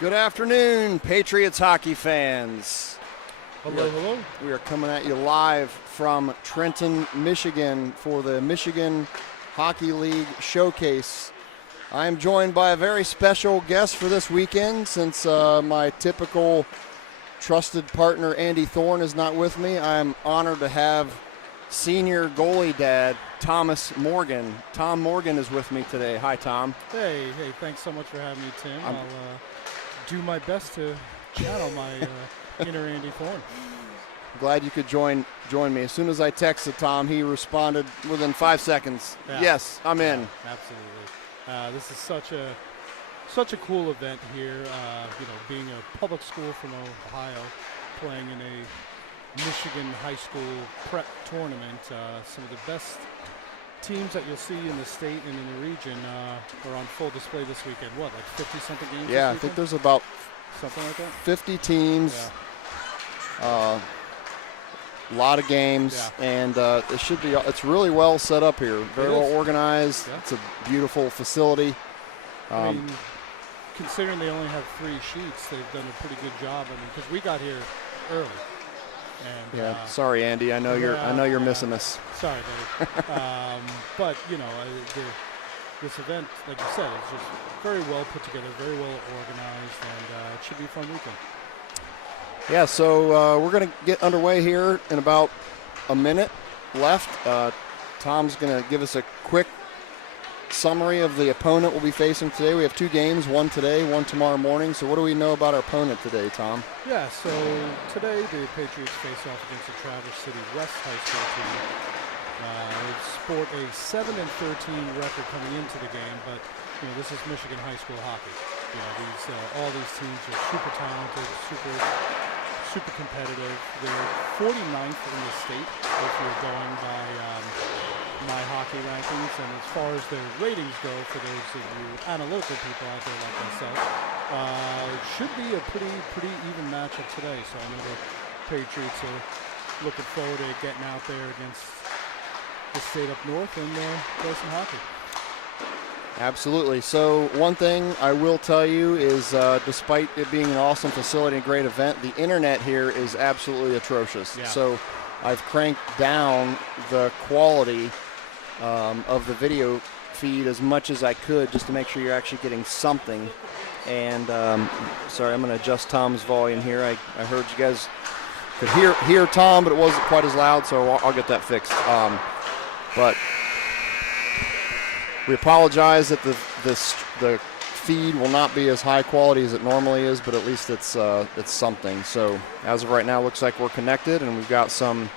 Good afternoon, Patriots hockey fans. Hello, hello. We are coming at you live from Trenton, Michigan for the Michigan Hockey League Showcase. I am joined by a very special guest for this weekend since my typical trusted partner Andy Thorne is not with me. I am honored to have senior goalie dad Thomas Morgan. Tom Morgan is with me today. Hi, Tom. Hey, thanks so much for having me, Tim. I'll do my best to channel my inner Andy Thorne. Glad you could join me. As soon as I texted Tom, he responded within 5 seconds. Yeah. Yes, I'm in. Absolutely. This is such a cool event here. Being a public school from Ohio, playing in a Michigan high school prep tournament. Some of the best teams that you'll see in the state and in the region are on full display this weekend. What, like 50-something games? Yeah, I think there's about something like that. 50 teams. Yeah. A lot of games, and it's really well set up here. Very well organized. Yeah. It's a beautiful facility. I mean, considering they only have 3 sheets, they've done a pretty good job. I mean, because we got here early. And, sorry, Andy. I know you're missing us. Sorry, buddy. But this event, like you said, is just very well put together, very well organized, and it should be a fun weekend. Yeah, so we're going to get underway here in about a minute left. Tom's going to give us a quick summary of the opponent we'll be facing today. We have 2 games, one today, one tomorrow morning. So what do we know about our opponent today, Tom? Yeah, so today the Patriots face off against the Traverse City West High School team. They sport a 7-13 record coming into the game, but this is Michigan high school hockey. All these teams are super talented, super competitive. They're 49th in the state if you're going by my hockey rankings, and as far as their ratings go, for those of you analytical people out there like myself, it should be a pretty even matchup today. So I know the Patriots are looking forward to getting out there against the state up north and play some hockey. Absolutely. So one thing I will tell you is despite it being an awesome facility and great event, the internet here is absolutely atrocious. Yeah. So I've cranked down the quality of the video feed as much as I could just to make sure you're actually getting something. And sorry, I'm going to adjust Tom's volume here. I heard you guys could hear Tom, but it wasn't quite as loud, so I'll get that fixed. But we apologize that the feed will not be as high quality as it normally is, but at least it's something. So as of right now, it looks like we're connected, and we've got some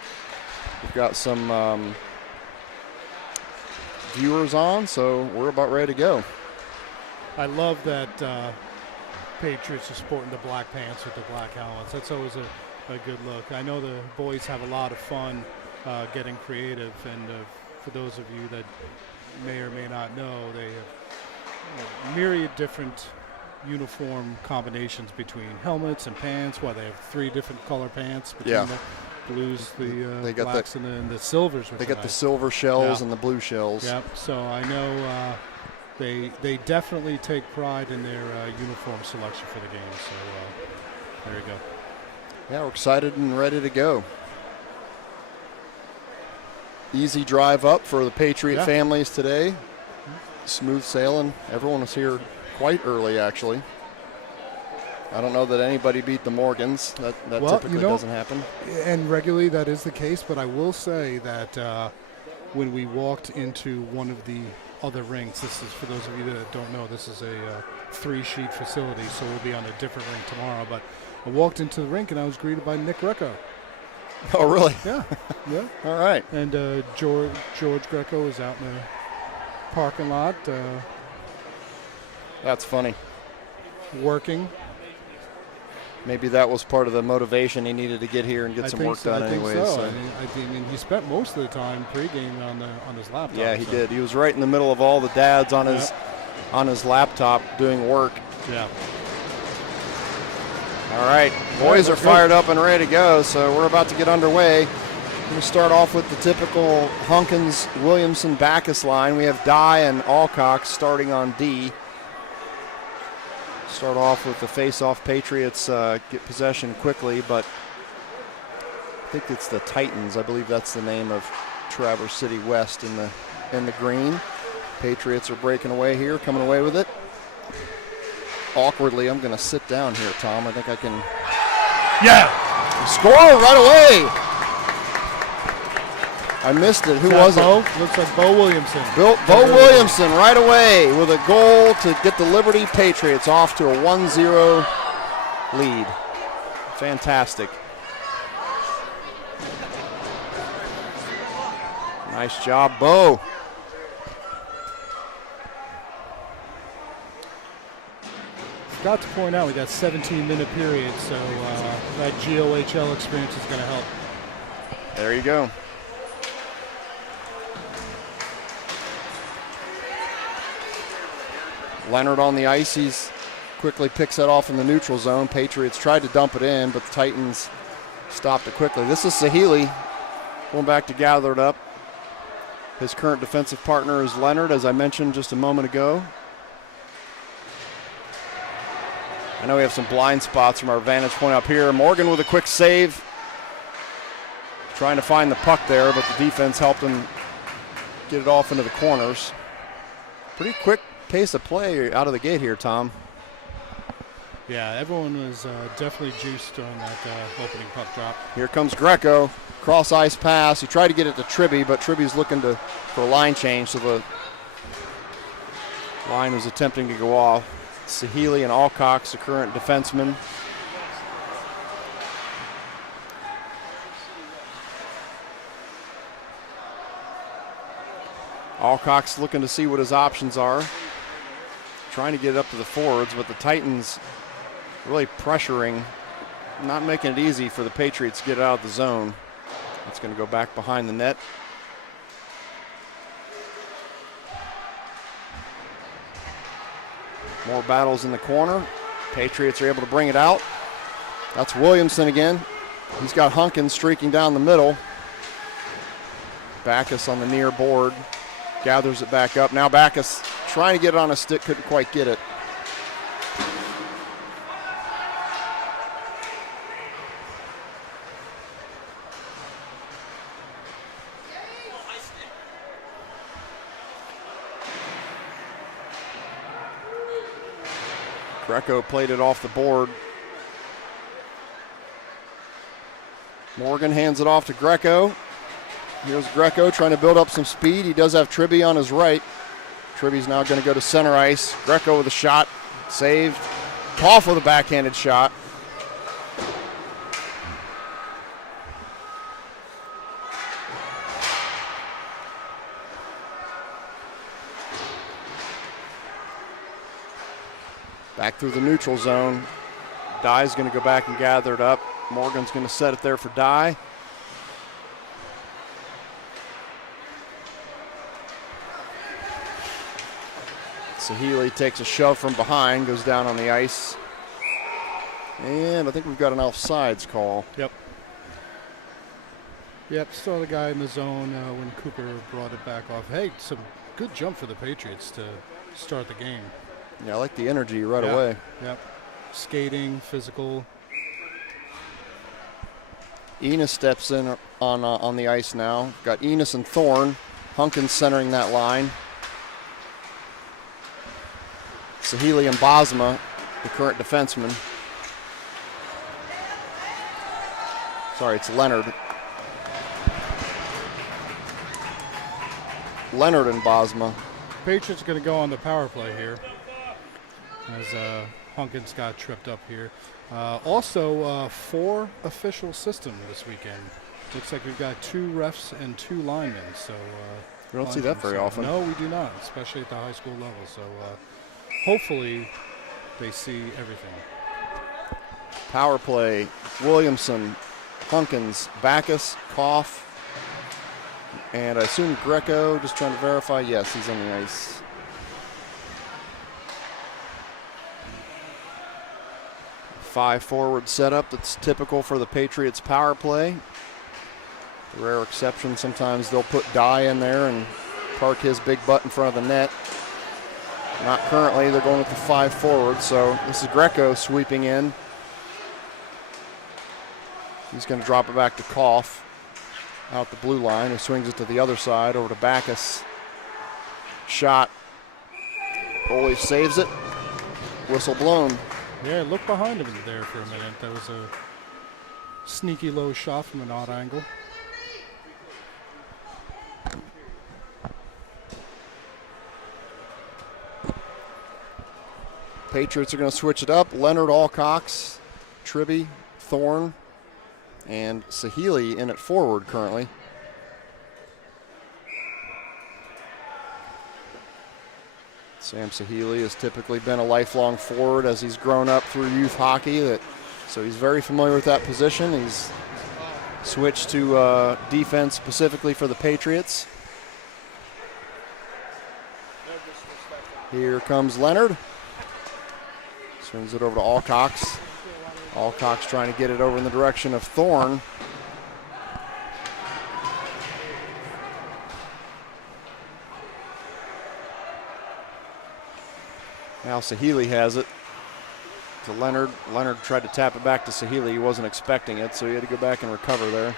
viewers on, so we're about ready to go. I love that Patriots are sporting the black pants with the black helmets. That's always a good look. I know the boys have a lot of fun getting creative, and for those of you that may or may not know, they have myriad different uniform combinations between helmets and pants. They have 3 different color pants between the blues, the blacks, and the silvers. They got the silver shells and the blue shells. Yep. So I know they definitely take pride in their uniform selection for the game. So there you go. Yeah, we're excited and ready to go. Easy drive up for the Patriot families today. Smooth sailing. Everyone was here quite early, actually. I don't know that anybody beat the Morgans. That typically doesn't happen. And regularly that is the case, but I will say that when we walked into one of the other rinks, this is, for those of you that don't know, this is a 3-sheet facility, so we'll be on a different rink tomorrow. But I walked into the rink and I was greeted by Nick Greco. Oh, really? Yeah. All right. And George Greco is out in the parking lot. That's funny. Working. Maybe that was part of the motivation he needed to get here and get some work done anyway. So. I mean, he spent most of the time pregame on his laptop. Yeah, he did. He was right in the middle of all the dads on his laptop doing work. Yeah. All right, boys are fired up and ready to go, so we're about to get underway. We start off with the typical Hunkins, Williamson, Backus line. We have Dye and Alcock starting on D. Start off with the face-off. Patriots get possession quickly, but I think it's the Titans. I believe that's the name of Traverse City West in the green. Patriots are breaking away here, coming away with it. Awkwardly, I'm going to sit down here, Tom. I think I can. Yeah. Score right away. I missed it. Who was Bo? it? Looks like Bo Williamson. Bo Williamson right away with a goal to get the Liberty Patriots off to a 1-0 lead. Fantastic. Nice job, Bo. Forgot to point out we got 17-minute period, so that GOHL experience is going to help. There you go. Leonard on the ice. He's quickly picks that off in the neutral zone. Patriots tried to dump it in, but the Titans stopped it quickly. This is Sahili going back to gather it up. His current defensive partner is Leonard, as I mentioned just a moment ago. I know we have some blind spots from our vantage point up here. Morgan with a quick save. Trying to find the puck there, but the defense helped him get it off into the corners. Pretty quick pace of play out of the gate here, Tom. Yeah, everyone was definitely juiced on that opening puck drop. Here comes Greco. Cross ice pass. He tried to get it to Tribby, but Tribby's looking for a line change, so the line was attempting to go off. Sahili and Alcox, the current defenseman. Alcox looking to see what his options are. Trying to get it up to the forwards, but the Titans really pressuring, not making it easy for the Patriots to get out of the zone. It's going to go back behind the net. More battles in the corner. Patriots are able to bring it out. That's Williamson again. He's got Hunkins streaking down the middle. Backus on the near board. Gathers it back up. Now Backus trying to get it on a stick, couldn't quite get it. Greco played it off the board. Morgan hands it off to Greco. Here's Greco trying to build up some speed. He does have Tribby on his right. Tribby's now going to go to center ice. Greco with a shot. Saved. Koff with a backhanded shot. Back through the neutral zone. Dye's going to go back and gather it up. Morgan's going to set it there for Dye. Sahili takes a shove from behind, goes down on the ice. And I think we've got an offsides call. Yep. Yep, saw the guy in the zone when Cooper brought it back off. Hey, some good jump for the Patriots to start the game. Yeah, I like the energy right away. Yep. Skating, physical. Enos steps in on the ice now. Got Enos and Thorne. Hunkins centering that line. Sahili and Bosma, the current defenseman. Sorry, it's Leonard. Leonard and Bosma. Patriots are going to go on the power play here as Hunkins got tripped up here. Also, 4 official system this weekend. Looks like we've got 2 refs and 2 linemen. So we don't see that very often. No, we do not, especially at the high school level. So hopefully they see everything. Power play, Williamson, Hunkins, Backus, Koff, and I assume Greco, just trying to verify. Yes, he's on the ice. Five forward setup that's typical for the Patriots power play. The rare exception, sometimes they'll put Dye in there and park his big butt in front of the net. Not currently. They're going with the 5 forward, so this is Greco sweeping in. He's going to drop it back to Koff out the blue line, who swings it to the other side over to Backus. Shot. Goalie saves it. Whistle blown. Yeah, look behind him there for a minute. That was a sneaky low shot from an odd angle. Patriots are going to switch it up. Leonard, Alcox, Tribby, Thorne, and Sahili in at forward currently. Sam Sahili has typically been a lifelong forward as he's grown up through youth hockey, so he's very familiar with that position. He's switched to defense specifically for the Patriots. Here comes Leonard. Swings it over to Alcox. Alcox trying to get it over in the direction of Thorne. Now Sahili has it to Leonard. Leonard tried to tap it back to Sahili. He wasn't expecting it, so he had to go back and recover there.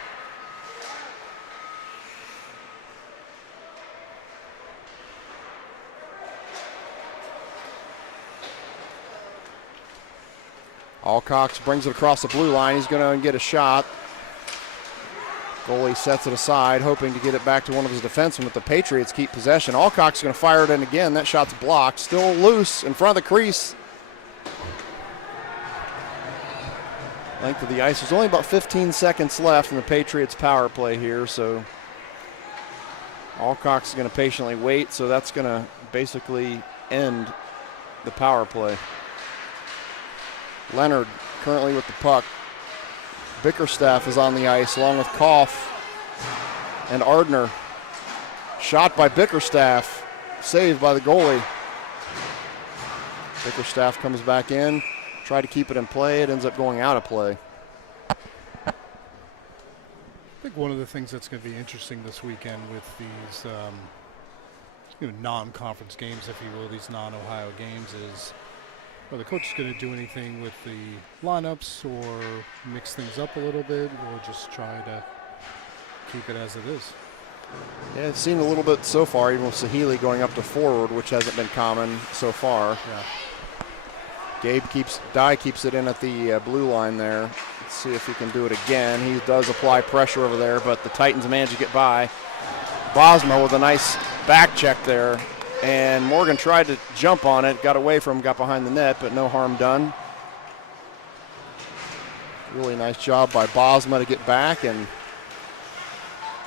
Alcox brings it across the blue line. He's going to get a shot. Goalie sets it aside, hoping to get it back to one of his defensemen, but the Patriots keep possession. Alcox is going to fire it in again. That shot's blocked. Still loose in front of the crease. Length of the ice. There's only about 15 seconds left in the Patriots power play here, so Alcox is going to patiently wait, so that's going to basically end the power play. Leonard currently with the puck. Bickerstaff is on the ice along with Koff and Ardner. Shot by Bickerstaff, saved by the goalie. Bickerstaff comes back in, tried to keep it in play. It ends up going out of play. I think one of the things that's going to be interesting this weekend with these non-conference games, if you will, these non-Ohio games is, are the coaches going to do anything with the lineups or mix things up a little bit or just try to keep it as it is? Yeah, it's seen a little bit so far, even with Sahili going up to forward, which hasn't been common so far. Yeah. Dye keeps it in at the blue line there. Let's see if he can do it again. He does apply pressure over there, but the Titans manage to get by. Bosma with a nice back check there. And Morgan tried to jump on it, got away from him, got behind the net, but no harm done. Really nice job by Bosma to get back and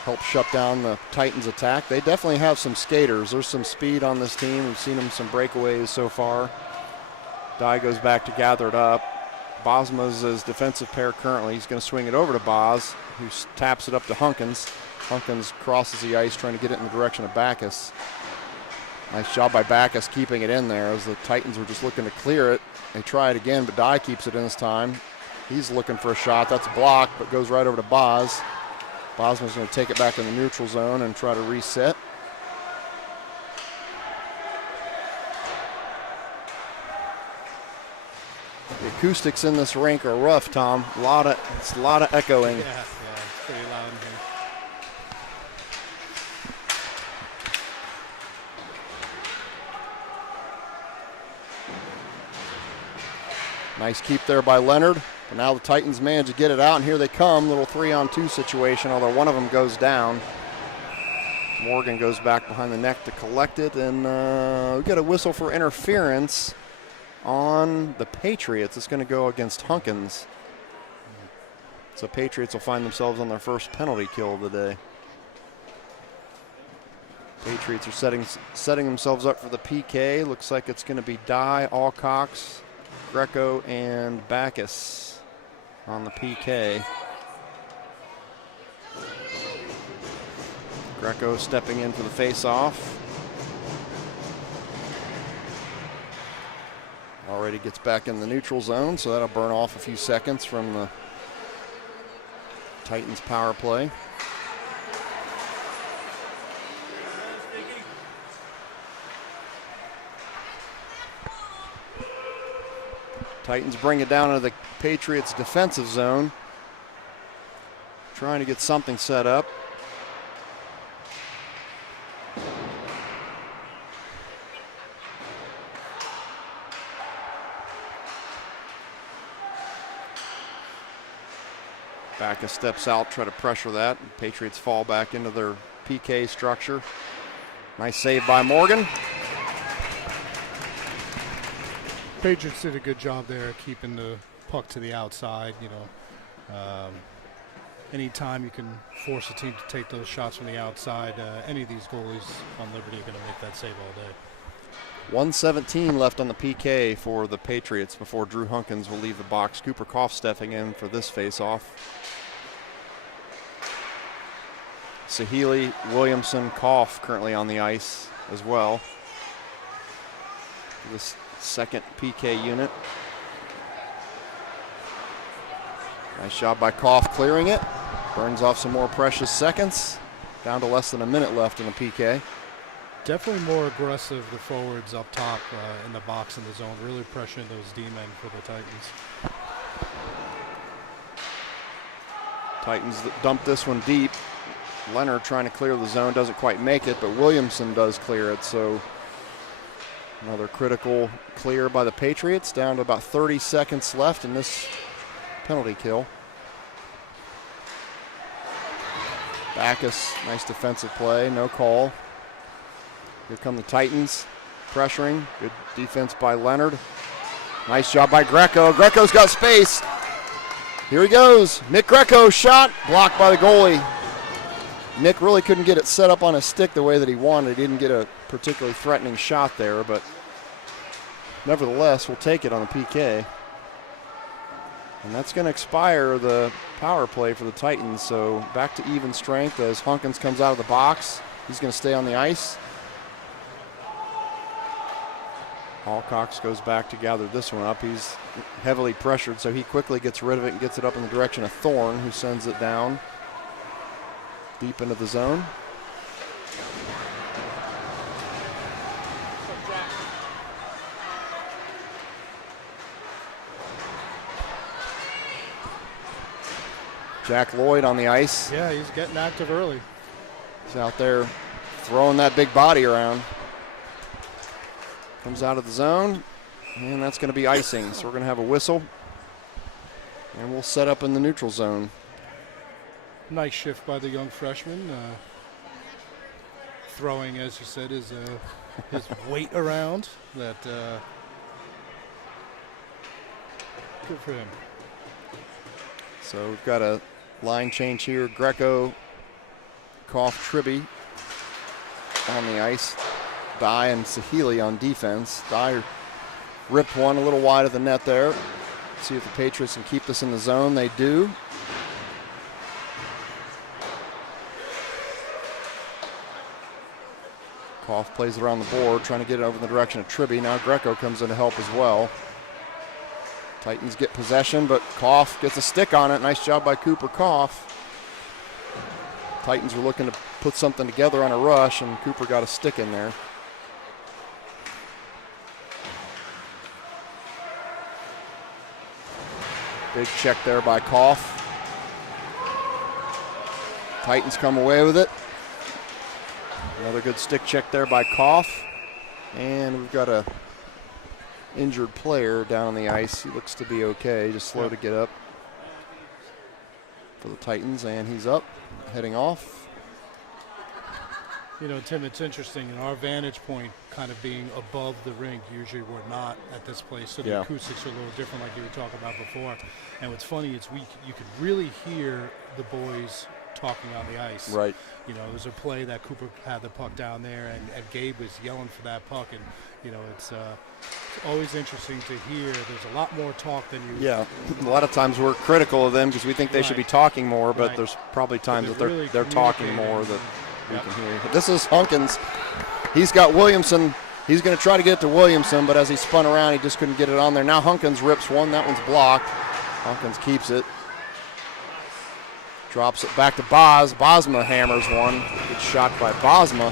help shut down the Titans' attack. They definitely have some skaters. There's some speed on this team. We've seen them some breakaways so far. Dye goes back to gather it up. Bosma's his defensive pair currently. He's going to swing it over to Boz, who taps it up to Hunkins. Hunkins crosses the ice trying to get it in the direction of Backus. Nice job by Backus keeping it in there as the Titans were just looking to clear it. They try it again, but Dye keeps it in this time. He's looking for a shot. That's blocked, but goes right over to Boz. Bosma's going to take it back in the neutral zone and try to reset. The acoustics in this rink are rough, Tom. It's a lot of echoing. Yeah, it's pretty loud in here. Nice keep there by Leonard. But now the Titans manage to get it out, and here they come. Little 3-on-2 situation, although one of them goes down. Morgan goes back behind the net to collect it, and we get a whistle for interference on the Patriots. It's going to go against Hunkins. So Patriots will find themselves on their first penalty kill of the day. Patriots are setting themselves up for the PK. Looks like it's going to be Dye, Alcox, Greco, and Backus on the PK. Greco stepping in for the face-off. Already gets back in the neutral zone, so that'll burn off a few seconds from the Titans power play. Titans bring it down into the Patriots' defensive zone. Trying to get something set up. Backus steps out, try to pressure that. Patriots fall back into their PK structure. Nice save by Morgan. Patriots did a good job there keeping the puck to the outside. You know, anytime you can force a team to take those shots from the outside, any of these goalies on Liberty are going to make that save all day. 1:17 left on the PK for the Patriots before Drew Hunkins will leave the box. Cooper Koff stepping in for this face-off. Sahili, Williamson, Koff currently on the ice as well. This second PK unit. Nice job by Koff clearing it. Burns off some more precious seconds. Down to less than a minute left in the PK. Definitely more aggressive, the forwards up top in the box in the zone, really pressuring those D-men for the Titans. Titans dump this one deep. Leonard trying to clear the zone, doesn't quite make it, but Williamson does clear it, so another critical clear by the Patriots, down to about 30 seconds left in this penalty kill. Backus, nice defensive play, no call. Here come the Titans, pressuring, good defense by Leonard. Nice job by Greco. Greco's got space. Here he goes. Nick Greco shot, blocked by the goalie. Nick really couldn't get it set up on his stick the way that he wanted. He didn't get a particularly threatening shot there, but nevertheless, we'll take it on the PK. And that's going to expire the power play for the Titans, so back to even strength as Hunkins comes out of the box. He's going to stay on the ice. Alcox goes back to gather this one up. He's heavily pressured, so he quickly gets rid of it and gets it up in the direction of Thorne, who sends it down deep into the zone. Jack Lloyd on the ice. Yeah, he's getting active early. He's out there throwing that big body around. Comes out of the zone, and that's going to be icing. So we're going to have a whistle, and we'll set up in the neutral zone. Nice shift by the young freshman. Throwing, as you said, his weight around. That good for him. So we've got a line change here. Greco, Koff, Tribby on the ice. Dye and Sahili on defense. Dye ripped one a little wide of the net there. See if the Patriots can keep this in the zone. They do. Koff plays it around the board, trying to get it over in the direction of Tribby. Now Greco comes in to help as well. Titans get possession, but Koff gets a stick on it. Nice job by Cooper Koff. Titans were looking to put something together on a rush, and Cooper got a stick in there. Big check there by Koff. Titans come away with it. Another good stick check there by Koff. And we've got a injured player down on the ice. He looks to be okay, just slow to get up for the Titans, and he's up, heading off. You know, Tim, it's interesting. In our vantage point kind of being above the rink, usually we're not at this place, so the acoustics are a little different like you were talking about before. And what's funny is you could really hear the boys talking on the ice. Right. You know, there's a play that Cooper had the puck down there, and Gabe was yelling for that puck, and, you know, it's always interesting to hear. There's a lot more talk than you. Yeah, a lot of times we're critical of them because we think they should be talking more, but there's probably times that really they're talking more that we can hear. But this is Hunkins. He's got Williamson. He's going to try to get it to Williamson, but as he spun around, he just couldn't get it on there. Now Hunkins rips one. That one's blocked. Hunkins keeps it. Drops it back to Boz. Bosma hammers one. Good shot by Bosma.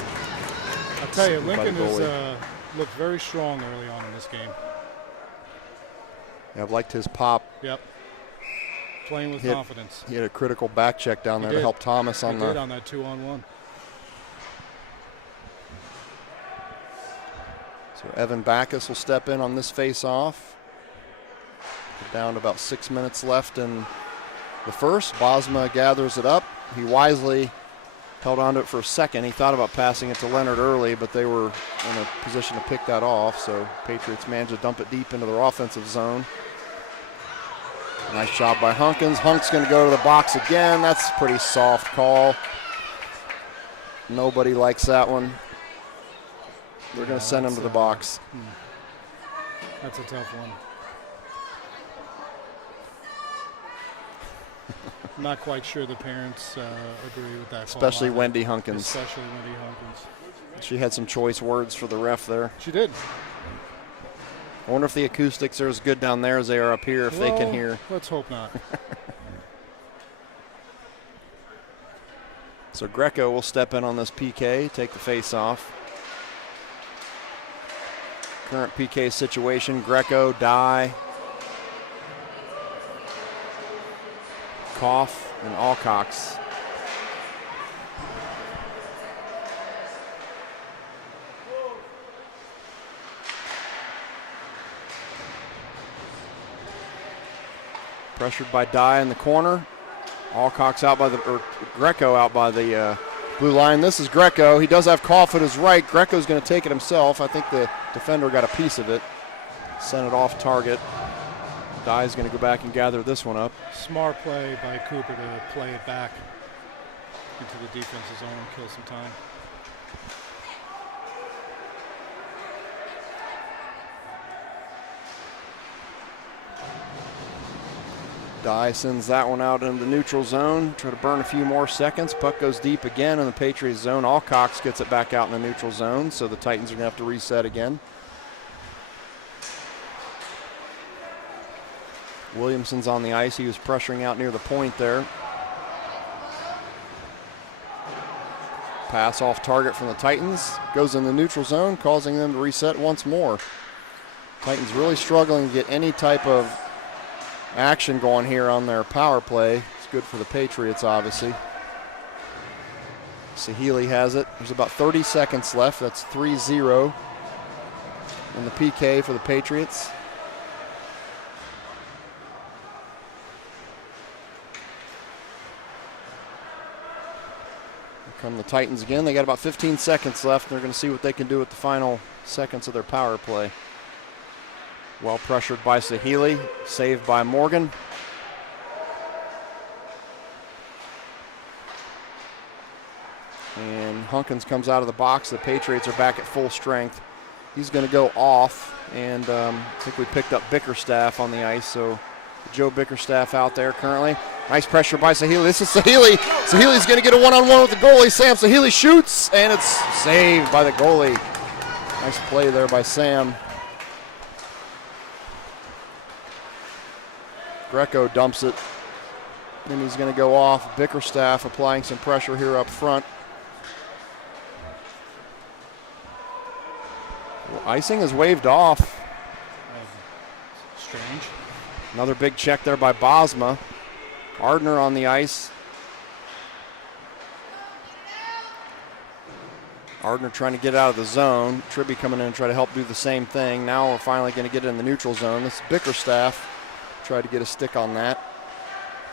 I'll tell you, Lincoln has looked very strong early on in this game. Yeah, I've liked his pop. Yep. Playing with confidence. He had a critical back check down there to help Thomas on He did on that 2-on-1. So Evan Backus will step in on this face-off. Down to about 6 minutes left in the first. Bosma gathers it up. He wisely held on to it for a second. He thought about passing it to Leonard early, but they were in a position to pick that off. So Patriots managed to dump it deep into their offensive zone. Nice job by Hunkins. Hunk's going to go to the box again. That's a pretty soft call. Nobody likes that one. They're going to send him to the box. That's a tough one. I'm not quite sure the parents agree with that. Especially Wendy Hunkins. Especially Wendy Hunkins. She had some choice words for the ref there. She did. I wonder if the acoustics are as good down there as they are up here, if they can hear. Let's hope not. So Greco will step in on this PK, take the face off. Current PK situation, Greco, Dye, Koff, and Alcox. Pressured by Dye in the corner. Alcox out by Greco out by the blue line. This is Greco. He does have Koff at his right. Greco's going to take it himself. I think the defender got a piece of it. Sent it off target. Dye's going to go back and gather this one up. Smart play by Cooper to play it back into the defensive zone, kill some time. Dye sends that one out into the neutral zone. Try to burn a few more seconds. Puck goes deep again in the Patriots zone. Alcox gets it back out in the neutral zone, so the Titans are going to have to reset again. Williamson's on the ice. He was pressuring out near the point there. Pass off target from the Titans. Goes in the neutral zone, causing them to reset once more. Titans really struggling to get any type of action going here on their power play. It's good for the Patriots, obviously. Sahili has it. There's about 30 seconds left. That's 3-0 in the PK for the Patriots. Here come the Titans again. They got about 15 seconds left. They're going to see what they can do with the final seconds of their power play. Well pressured by Sahili, saved by Morgan. And Hunkins comes out of the box. The Patriots are back at full strength. He's going to go off, and I think we picked up Bickerstaff on the ice, so Joe Bickerstaff out there currently. Nice pressure by Sahili. This is Sahili. Sahili's going to get a one-on-one with the goalie. Sam Sahili shoots, and it's saved by the goalie. Nice play there by Sam. Greco dumps it, and he's going to go off. Bickerstaff applying some pressure here up front. Well, icing is waved off. Strange. Another big check there by Bosma. Ardner on the ice. Ardner trying to get out of the zone. Tribby coming in and try to help do the same thing. Now we're finally going to get in the neutral zone. This is Bickerstaff. Tried to get a stick on that.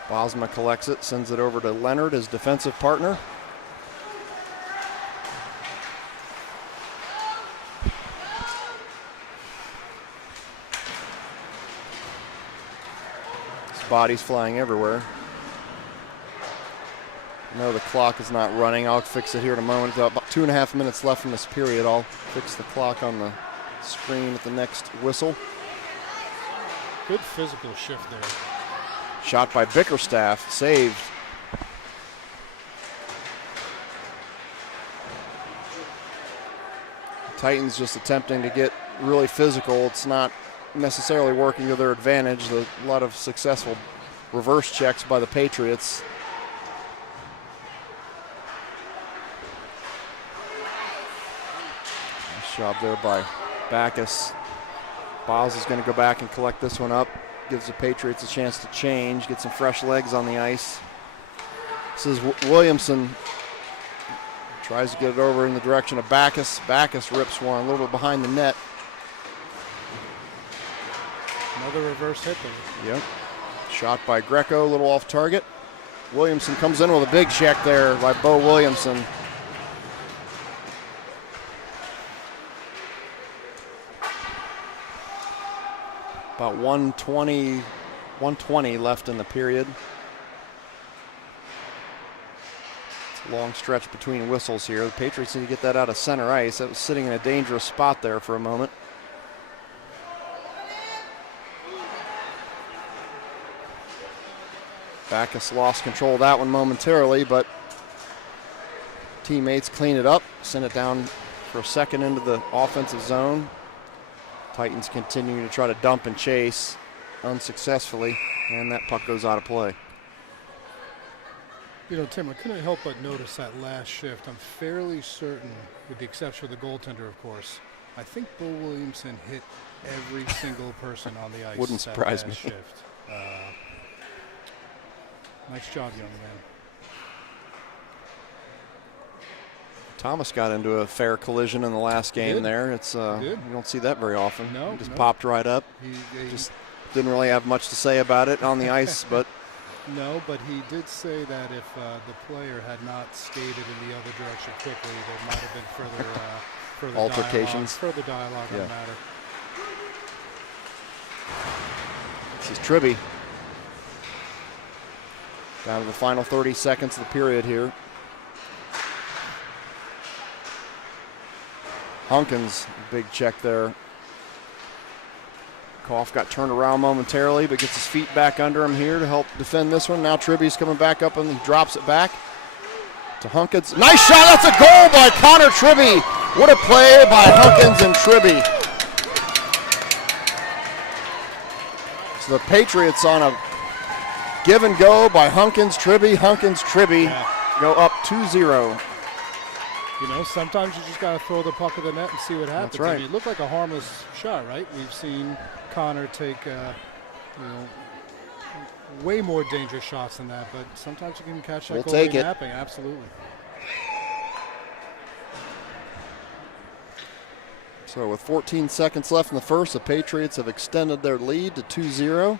Bosma collects it, sends it over to Leonard, his defensive partner. His body's flying everywhere. No, the clock is not running. I'll fix it here in a moment. About 2.5 minutes left in this period. I'll fix the clock on the screen at the next whistle. Good physical shift there. Shot by Bickerstaff, saved. Titans just attempting to get really physical. It's not necessarily working to their advantage. A lot of successful reverse checks by the Patriots. Nice job there by Backus. Biles is going to go back and collect this one up. gives the Patriots a chance to change, get some fresh legs on the ice. This is Williamson. Tries to get it over in the direction of Backus. Backus rips one a little bit behind the net. Another reverse hit there. Yep. Shot by Greco, a little off target. Williamson comes in with a big check there by Bo Williamson. About 120 left in the period. It's a long stretch between whistles here. The Patriots need to get that out of center ice. That was sitting in a dangerous spot there for a moment. Backus lost control of that one momentarily, but teammates clean it up, send it down for a second into the offensive zone. Titans continuing to try to dump and chase unsuccessfully, and that puck goes out of play. You know, Tim, I couldn't help but notice that last shift. I'm fairly certain, with the exception of the goaltender, of course, I think Bo Williamson hit every single person on the ice. Wouldn't surprise that me. Shift. Nice job, young man. Thomas got into a fair collision in the last game there. It's you don't see that very often. No, he just popped right up. He just didn't really have much to say about it on the ice, but no, but he did say that if the player had not skated in the other direction quickly, there might have been further altercations, further dialogue on the matter. This is Tribby. Down to the final 30 seconds of the period here. Hunkins, big check there. Koff got turned around momentarily, but gets his feet back under him here to help defend this one. Now Tribby's coming back up and he drops it back to Hunkins. Nice shot, that's a goal by Connor Tribby. What a play by Hunkins and Tribby. So the Patriots on a give and go by Hunkins, Tribby, go up 2-0. You know, sometimes you just got to throw the puck at the net and see what happens. That's right. I mean, it looked like a harmless shot, right? We've seen Connor take, way more dangerous shots than that, but sometimes you can catch that goal napping. Absolutely. So with 14 seconds left in the first, the Patriots have extended their lead to 2-0.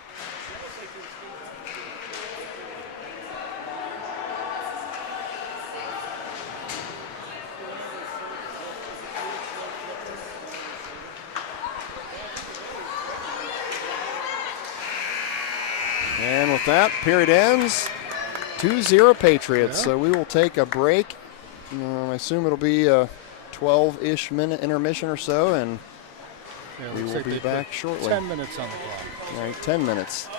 And with that, period ends. 2-0 Patriots. Yeah. So we will take a break. I assume it'll be a 12-ish minute intermission or so, and we will be back shortly. 10 minutes on the clock. All right, 10 minutes.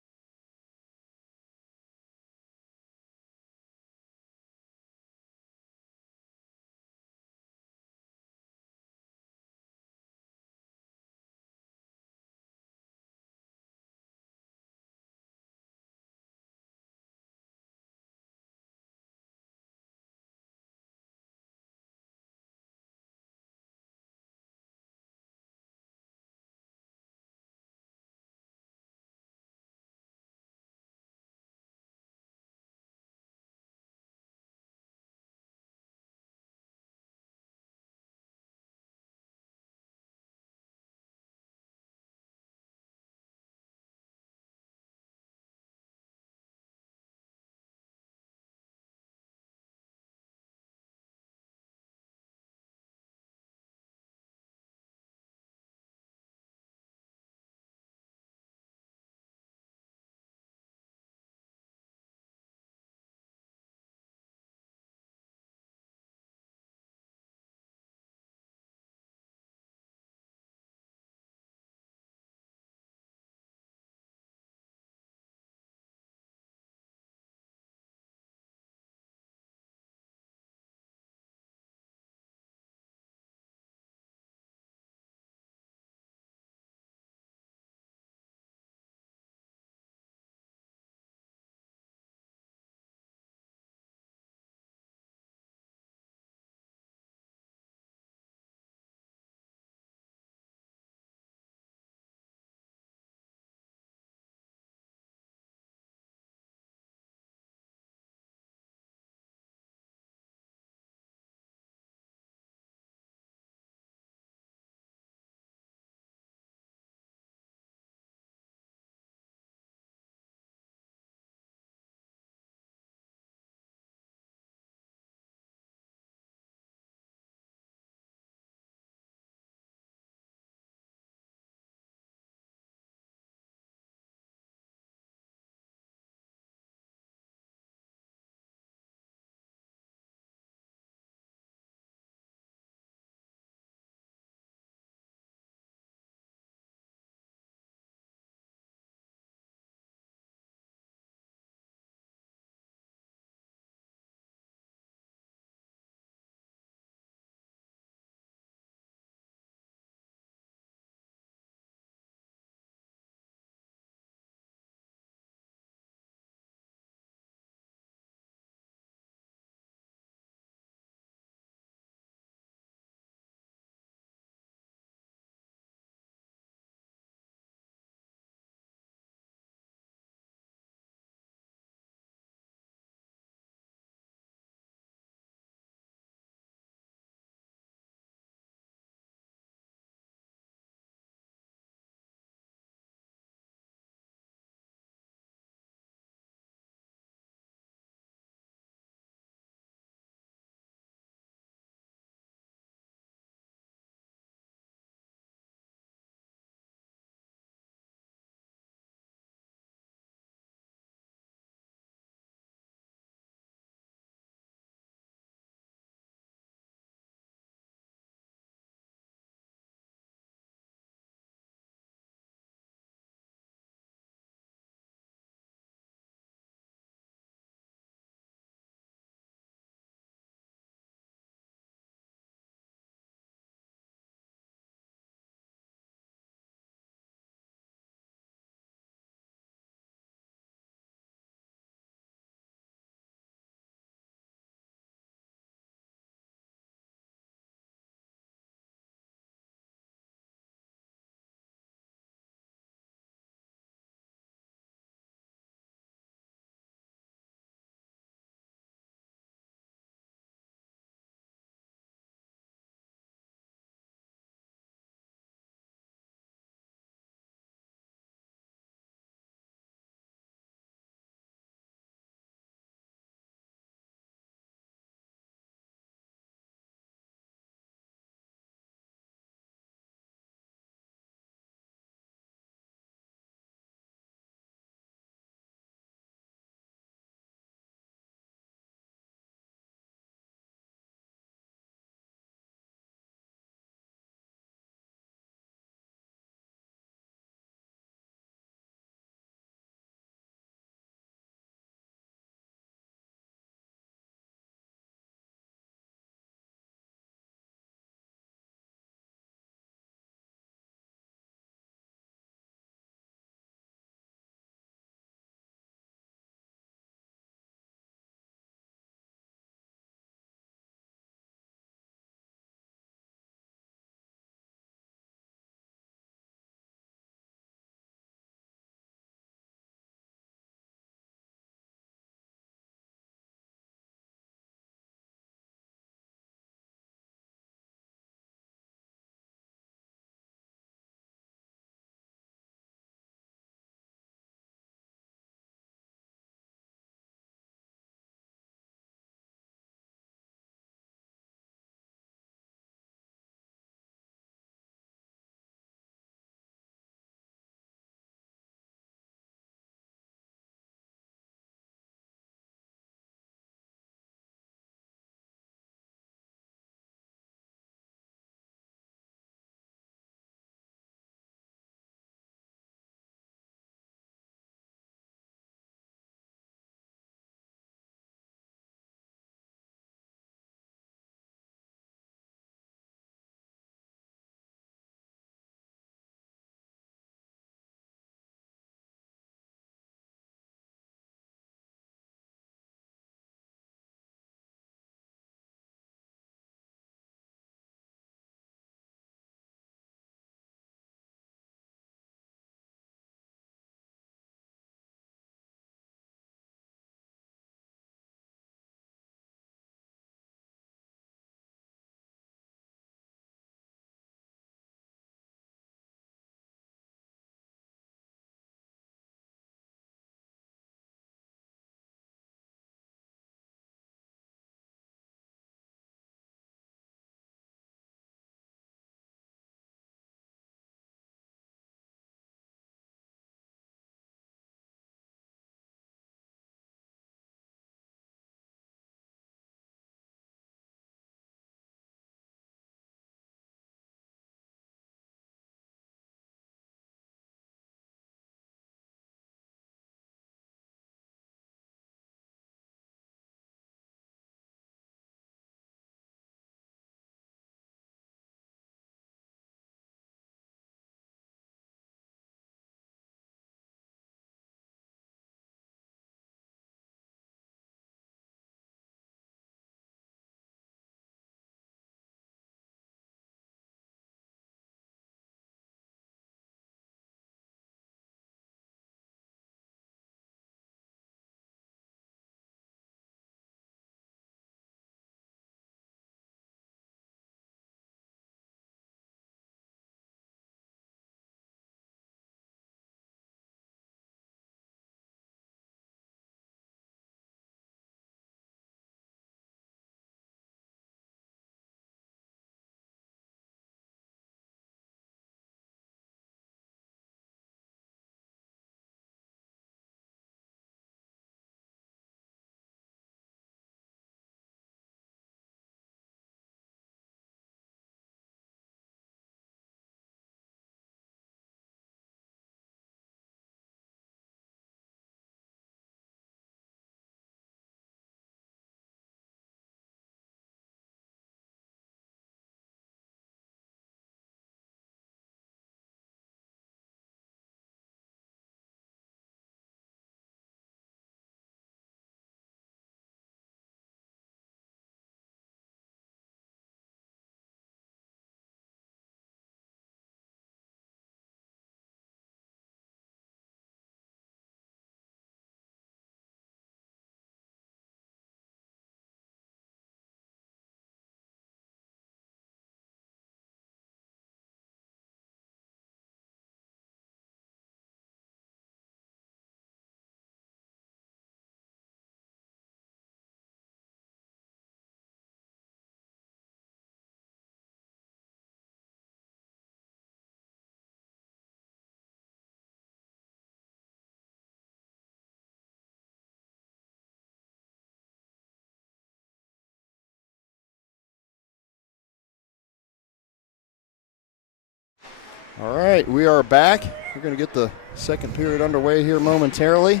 All right, we are back. We're going to get the second period underway here momentarily.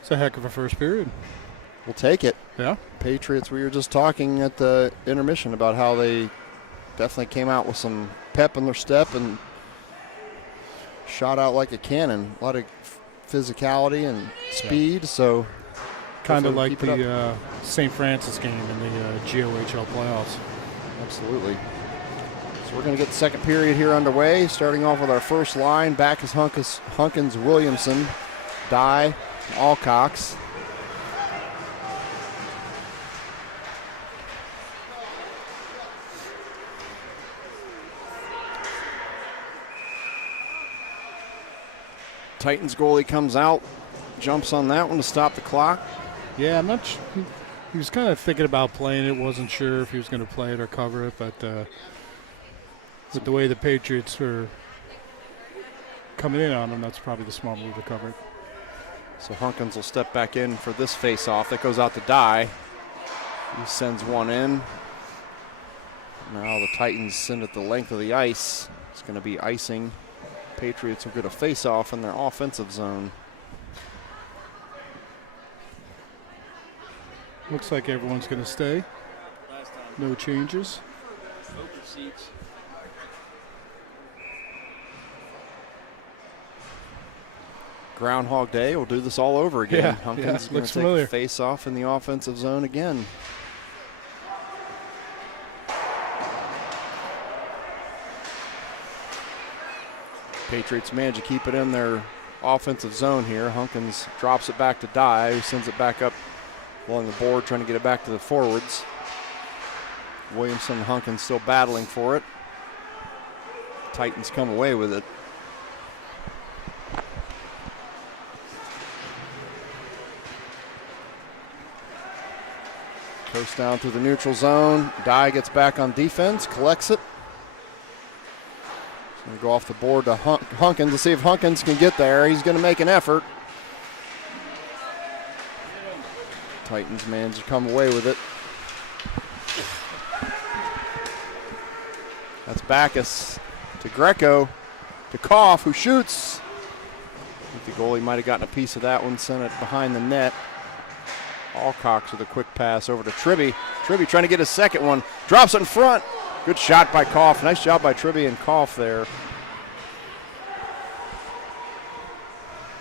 It's a heck of a first period. We'll take it. Yeah. Patriots, we were just talking at the intermission about how they definitely came out with some pep in their step and shot out like a cannon. A lot of physicality and speed, so kind of like the St. Francis game in the GOHL playoffs. Absolutely. So we're going to get the second period here underway, starting off with our first line. Back is Hunkins, Williamson, Dye, Alcox. Titans goalie comes out, jumps on that one to stop the clock. Yeah, I'm not sure. He was kind of thinking about playing it, wasn't sure if he was going to play it or cover it, but with the way the Patriots were coming in on him, that's probably the smart move to cover it. So Hunkins will step back in for this face-off. That goes out to Dye. He sends one in. Now the Titans send it the length of the ice. It's going to be icing. Patriots will get a face-off in their offensive zone. Looks like everyone's going to stay. No changes. Open seats. Groundhog Day will do this all over again. Yeah, Hunkins is going looks to take familiar. a face-off in the offensive zone again. Patriots manage to keep it in their offensive zone here. Hunkins drops it back to Dye, who sends it back up along the board, trying to get it back to the forwards. Williamson and Hunkins still battling for it. Titans come away with it. Coast down through the neutral zone. Dye gets back on defense, collects it. He's going to go off the board to Hunkins to see if Hunkins can get there. He's going to make an effort. Titans manage to come away with it. That's Backus to Greco to Koff, who shoots. I think the goalie might have gotten a piece of that one, sent it behind the net. Alcox with a quick pass over to Tribby. Tribby trying to get his second one. Drops it in front. Good shot by Koff. Nice job by Tribby and Koff there.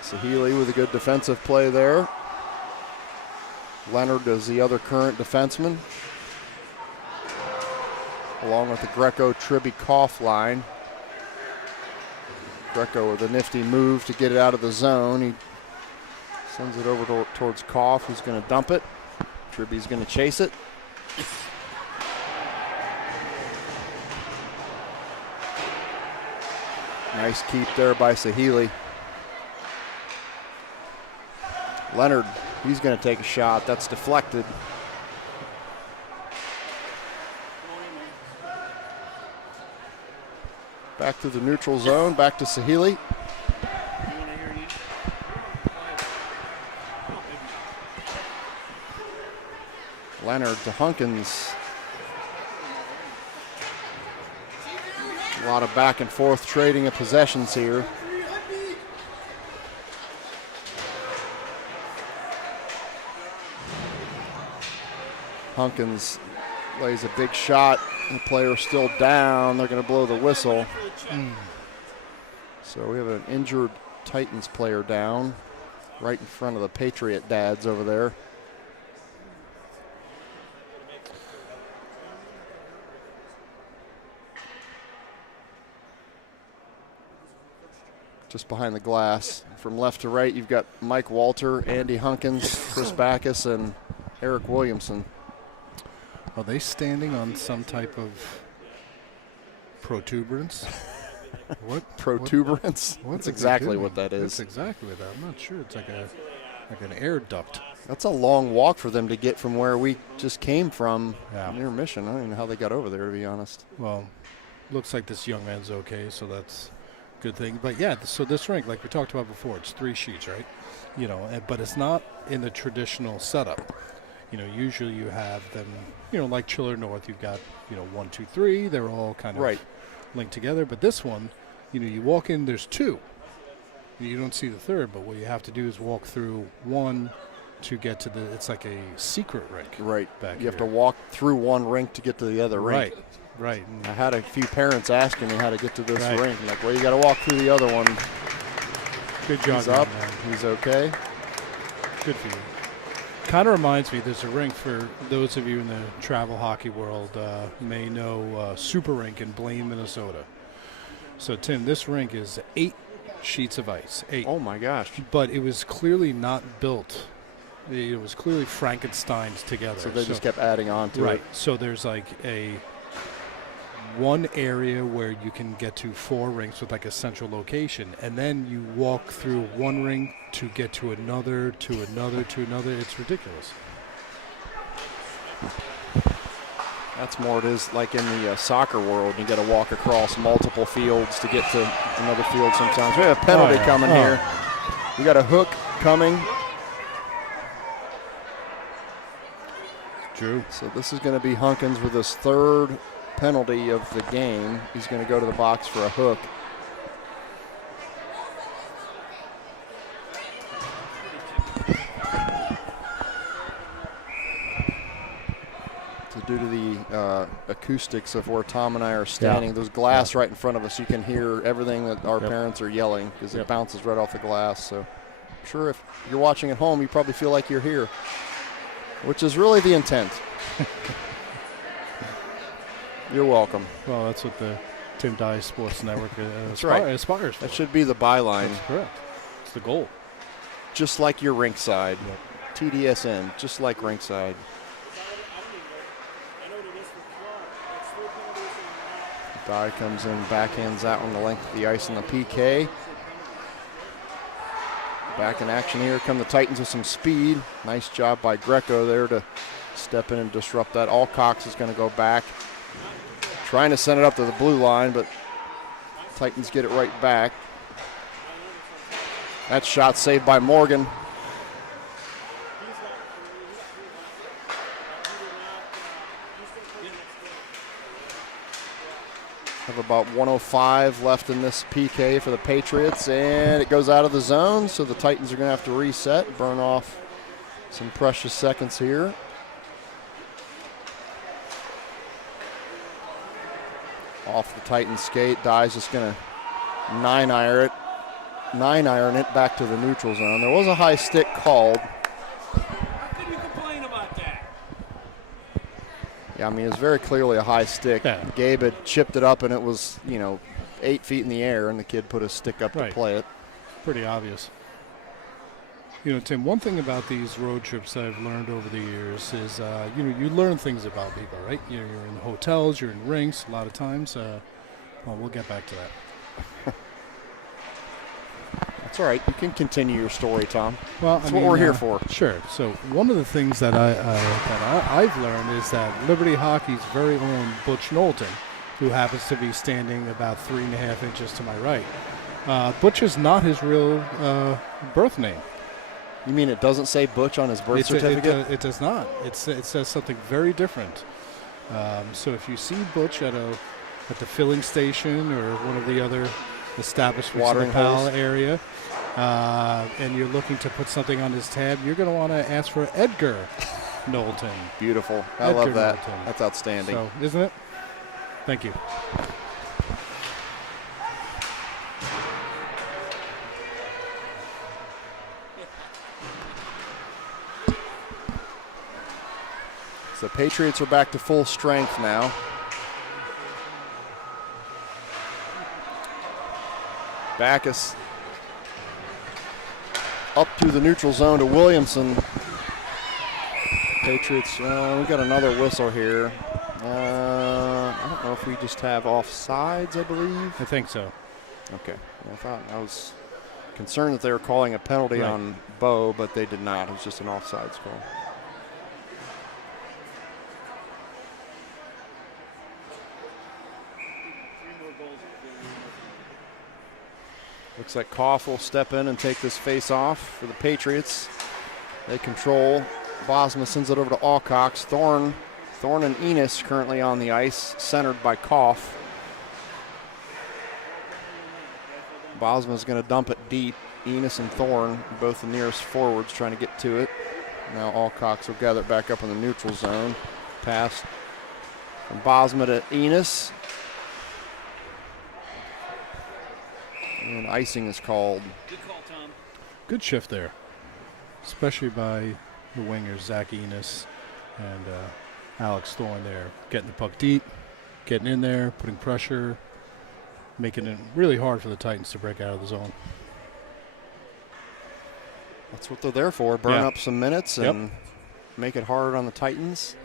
Sahili with a good defensive play there. Leonard is the other current defenseman, along with the Greco, Tribby, Koff line. Greco with a nifty move to get it out of the zone. He sends it over towards Koff, who's going to dump it. Tribby's going to chase it. Nice keep there by Sahili. Leonard, he's going to take a shot. That's deflected. Back to the neutral zone, back to Sahili. Leonard to Hunkins. A lot of back and forth trading of possessions here. Hunkins lays a big shot. The player's still down. They're going to blow the whistle. So we have an injured Titans player down right in front of the Patriot dads over there. Just behind the glass. From left to right, you've got Mike Walter, Andy Hunkins, Chris Backus, and Eric Williamson. Are they standing on some type of protuberance? What? Protuberance? That's exactly what that is. That's exactly what that. I'm not sure. It's like an air duct. That's a long walk for them to get from where we just came from near Mission. I don't even know how they got over there, to be honest. Well, looks like this young man's okay, so that's a good thing. But yeah, so this rink, like we talked about before, it's 3 sheets, right? You know, but it's not in the traditional setup. You know, usually you have them, you know, like Chiller North, you've got, 1, 2, 3. They're all kind of linked together. But this one, you walk in, there's two. You don't see the third, but what you have to do is walk through one to get to it's like a secret rink. Right. Back you have to walk through one rink to get to the other rink. Right. I had a few parents asking me how to get to this rink. I'm like, well, you got to walk through the other one. Good job. He's up. He's okay. Good for you. Kind of reminds me, there's a rink for those of you in the travel hockey world may know Super Rink in Blaine, Minnesota. So, Tim, this rink is 8 sheets of ice. 8. Oh, my gosh. But it was clearly not built. It was clearly Frankenstein's together. So they just kept adding on to it. Right. So there's like one area where you can get to 4 rinks with like a central location, and then you walk through one rink to get to another, to another, to another. It's ridiculous. That's more it is like in the soccer world. You got to walk across multiple fields to get to another field sometimes. We have a penalty coming here. We got a hook coming. Drew. So this is going to be Hunkins with his 3rd penalty of the game. He's going to go to the box for a hook. So due to the acoustics of where Tom and I are standing, there's glass right in front of us. You can hear everything that our parents are yelling because it bounces right off the glass. So I'm sure if you're watching at home, you probably feel like you're here, which is really the intent. You're welcome. Well, that's what the Tim Dye Sports Network aspires for. That should be the byline. That's correct. It's the goal. Just like your rinkside. TDSN, just like rinkside. Dye comes in, backhands that one the length of the ice on the PK. Back in action here come the Titans with some speed. Nice job by Greco there to step in and disrupt that. Alcox is going to go back. Trying to send it up to the blue line, but Titans get it right back. That shot saved by Morgan. Have about 1:05 left in this PK for the Patriots, and it goes out of the zone, so the Titans are going to have to reset, burn off some precious seconds here. Off the Titans skate, Dye's just going to 9-iron it back to the neutral zone. There was a high stick called. How can you complain about that? Yeah, I mean, it's very clearly a high stick. Yeah. Gabe had chipped it up, and it was, 8 feet in the air, and the kid put his stick up to play it. Pretty obvious. Tim, one thing about these road trips that I've learned over the years is, you learn things about people, right? You're in hotels, you're in rinks a lot of times. Well, we'll get back to that. That's all right. You can continue your story, Tom. Well, that's what we're here for. Sure. So one of the things that I've learned is that Liberty Hockey's very own Butch Knowlton, who happens to be standing about 3.5 inches to my right. Butch is not his real birth name. You mean it doesn't say Butch on his birth certificate? It does not. It says something very different. So if you see Butch at the filling station or one of the other establishments in the PAL area, and you're looking to put something on his tab, you're going to want to ask for Edgar Knowlton. Beautiful. I love that. Knowlton. That's outstanding. So, isn't it? Thank you. So Patriots are back to full strength now. Backus up to the neutral zone to Williamson. Patriots, we got another whistle here. I don't know if we just have offsides, I believe. I think so. Okay. I was concerned that they were calling a penalty on Bo, but they did not. It was just an offsides call. Looks like Koff will step in and take this face off for the Patriots. They control. Bosma sends it over to Alcox. Thorne and Enos currently on the ice, centered by Koff. Bosma's going to dump it deep. Enos and Thorne, both the nearest forwards, trying to get to it. Now Alcox will gather it back up in the neutral zone. Pass from Bosma to Enos. And icing is called. Good call, Tom. Good shift there, especially by the wingers, Zach Enos and Alex Thorne there. Getting the puck deep, getting in there, putting pressure, making it really hard for the Titans to break out of the zone. That's what they're there for, burn up some minutes and make it hard on the Titans.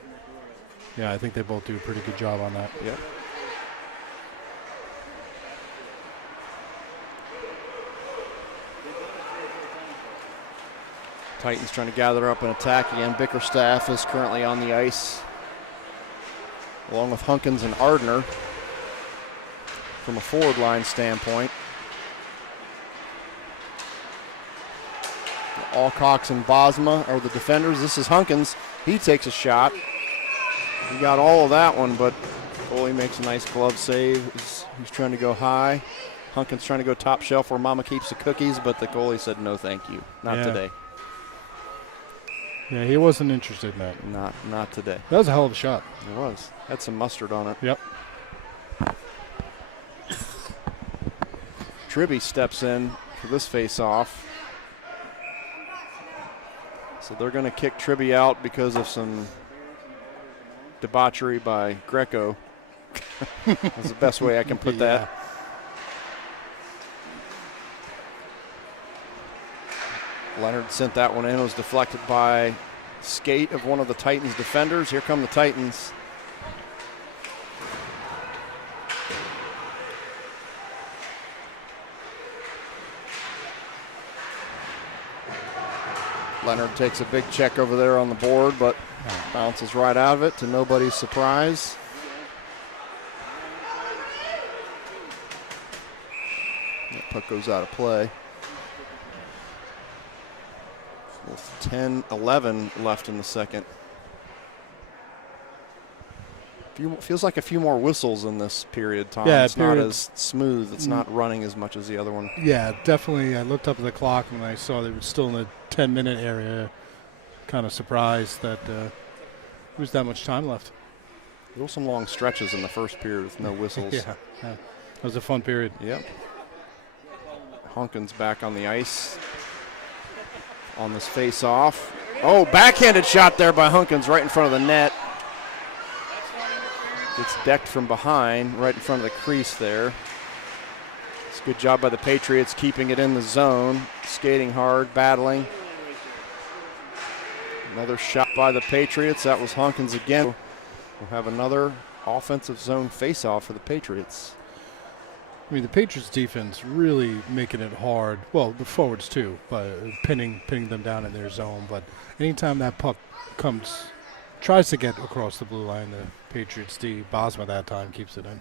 Yeah, I think they both do a pretty good job on that. Yep. Titans trying to gather up an attack again. Bickerstaff is currently on the ice, along with Hunkins and Ardner from a forward line standpoint. Alcox and Bosma are the defenders. This is Hunkins. He takes a shot. He got all of that one, but goalie makes a nice glove save. He's trying to go high. Hunkins trying to go top shelf where Mama keeps the cookies, but the goalie said no thank you. Not today. Yeah, he wasn't interested in that. Not today. That was a hell of a shot. It was. Had some mustard on it. Yep. Tribby steps in for this face-off. So they're going to kick Tribby out because of some debauchery by Greco. That's the best way I can put that. Leonard sent that one in. It was deflected by skate of one of the Titans defenders. Here come the Titans. Leonard takes a big check over there on the board, but bounces right out of it to nobody's surprise. That puck goes out of play. With 10-11 left in the second. Feels like a few more whistles in this period, Tom. Yeah, it's not as smooth. It's not running as much as the other one. Yeah, definitely. I looked up at the clock and I saw they were still in the 10-minute area. Kind of surprised that there was that much time left. There were some long stretches in the first period with no whistles. Yeah, it was a fun period. Yep. Hunkins back on the ice on this face-off. Oh, backhanded shot there by Hunkins right in front of the net. It's decked from behind, right in front of the crease there. It's a good job by the Patriots keeping it in the zone, skating hard, battling. Another shot by the Patriots. That was Hunkins again. We'll have another offensive zone face-off for the Patriots. I mean, the Patriots defense really making it hard. Well, the forwards too, but pinning them down in their zone. But anytime that puck tries to get across the blue line, the Patriots D, Bosma that time keeps it in.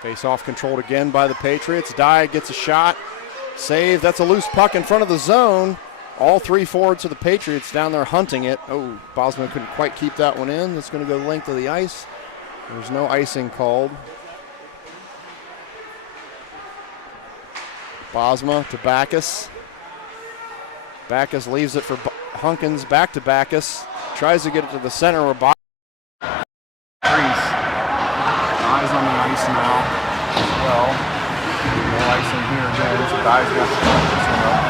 Face-off controlled again by the Patriots. Dye gets a shot. Save. That's a loose puck in front of the zone. All three forwards of the Patriots down there hunting it. Oh, Bosma couldn't quite keep that one in. It's going to go the length of the ice. There's no icing called. Bosma to Backus. Backus leaves it for Hunkins, back to Backus. Tries to get it to the center where Bosma. Eyes on the ice now as well. No icing here again, so Dye's got to cut this one up.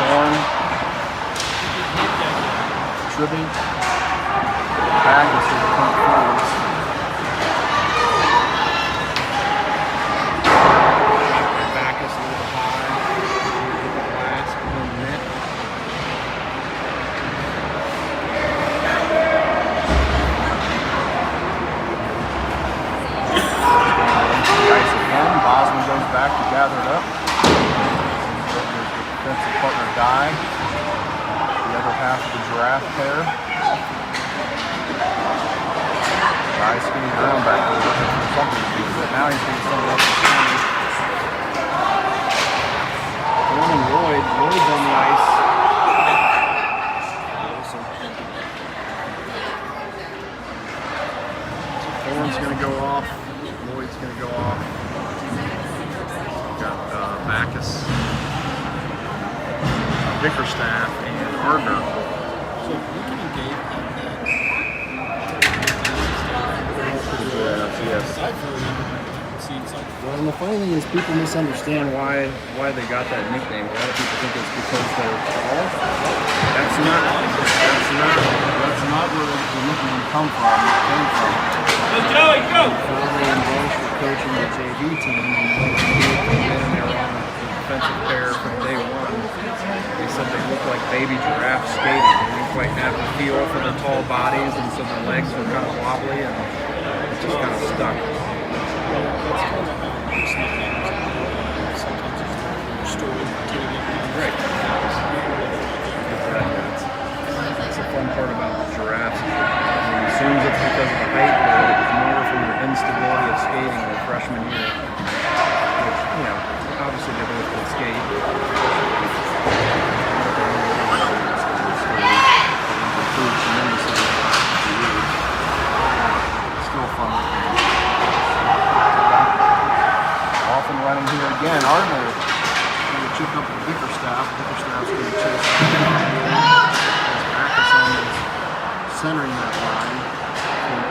Thorne. Tribby. Backus to the front forwards. Bosman goes back to gather it up. There's the defensive partner Dye. The other half of the giraffe pair. Dye's spinning around back there looking for something to do with it. Now he's getting something else to do. Lloyd's on the ice. Horn's going to go off. Lloyd's going to go off. Got Backus, Bickerstaff, and Ardner. So Lincoln and Gabe have that. Yes. I've heard it. It seems like. Well, and the funny thing is people misunderstand why they got that nickname. A lot of people think it's because they're tall. That's not where the nickname came from. Let's Joey, go! Before they embraced with coaching the JV team, and they were on the defensive pair from day one. They said they looked like baby giraffes skating. They didn't quite have the feel for their tall bodies, and so their legs were kind of wobbly, and it just kind of stuck. That's kind of how this nickname is. Sometimes it's more story until you get one. Right. That's the fun part about the giraffes. It assumes it's because of the height, but it's more from their instability of skating their freshman year. Which, you know, obviously they both could skate. Improved tremendously in the last few years. Still fun. Off and running here again. Ardner going to chip up the Bickerstaff. Bickerstaff's going to chase Backus on is centering that line.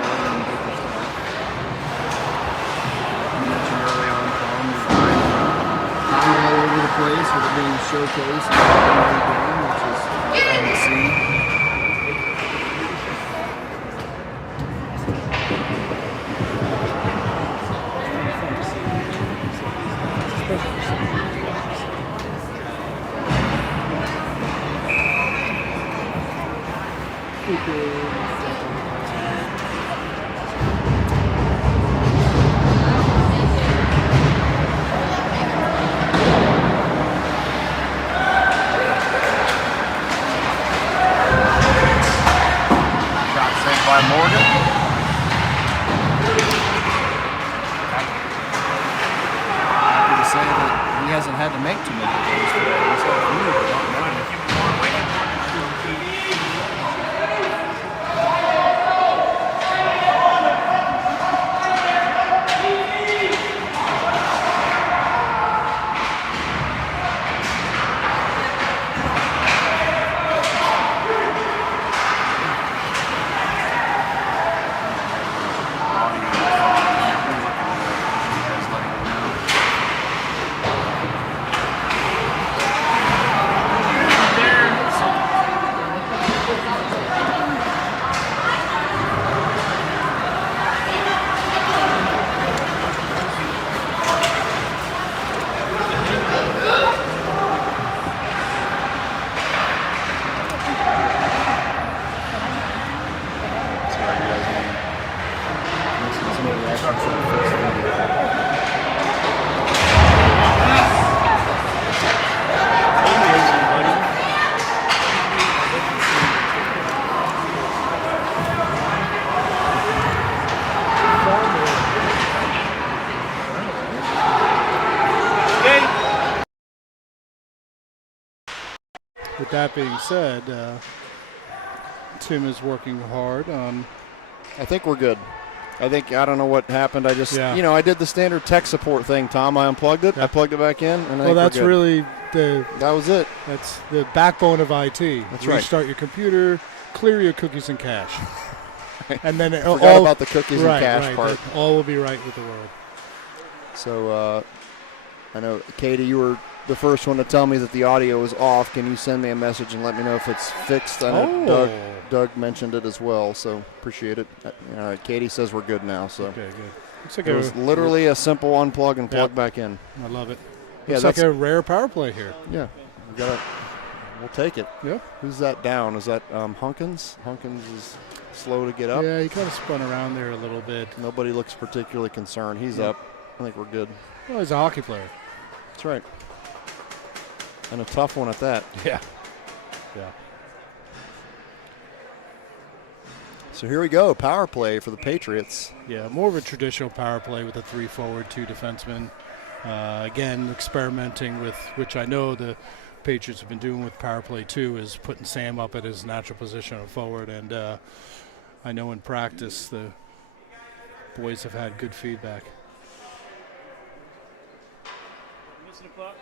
Ardner and Bickerstaff. You mentioned early on, Tom, you're kind of all over the place with it being showcased in the game, which is fun to see. Shot saved by Morgan. Happy to say that he hasn't had to make too many of those today. He's got a few, but not many. With that being said, Tim is working hard on. I think we're good. I don't know what happened. I just, I did the standard tech support thing, Tom. I unplugged it. Yeah. I plugged it back in. And well, that's really that was it. That's the backbone of IT. That's right. Restart your computer, clear your cookies and cache. And then forgot about the cookies and cache part. All will be right with the world. So I know, Katie, you were the first one to tell me that the audio was off. Can you send me a message and let me know if it's fixed? I know Doug mentioned it as well, so appreciate it. All right, Katie says we're good now. So okay, good. Looks like it was literally a simple unplug and plug back in. I love it. Yeah, looks like a rare power play here. Yeah, we'll take it. Yeah. Who's that down? Is that Hunkins? Hunkins is slow to get up. Yeah, he kind of spun around there a little bit. Nobody looks particularly concerned. He's up. I think we're good. Well, he's a hockey player. That's right. And a tough one at that. Yeah. Yeah. So here we go, power play for the Patriots. Yeah, more of a traditional power play with a 3 forward, 2 defensemen. Again, experimenting with, which I know the Patriots have been doing with power play too, is putting Sam up at his natural position of forward. And I know in practice the Boys have had good feedback. Missing a puck.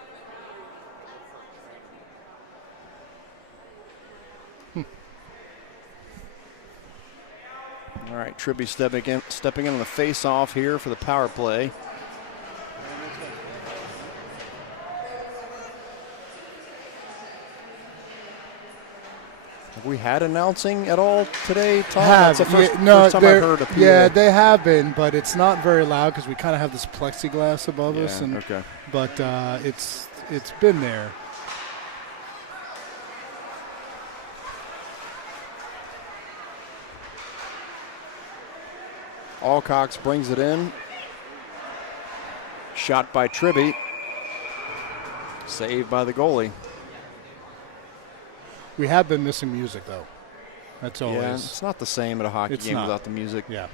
All right, Tribby stepping in on the face-off here for the power play. Have we had announcing at all today, Tom? That's the first time I've heard a PA. Yeah, they have been, but it's not very loud because we kind of have this plexiglass above us. And, okay. But it's been there. Alcox brings it in. Shot by Tribby. Saved by the goalie. We have been missing music, though. That's always. Yeah, it's not the same at a hockey game without the music. Yeah.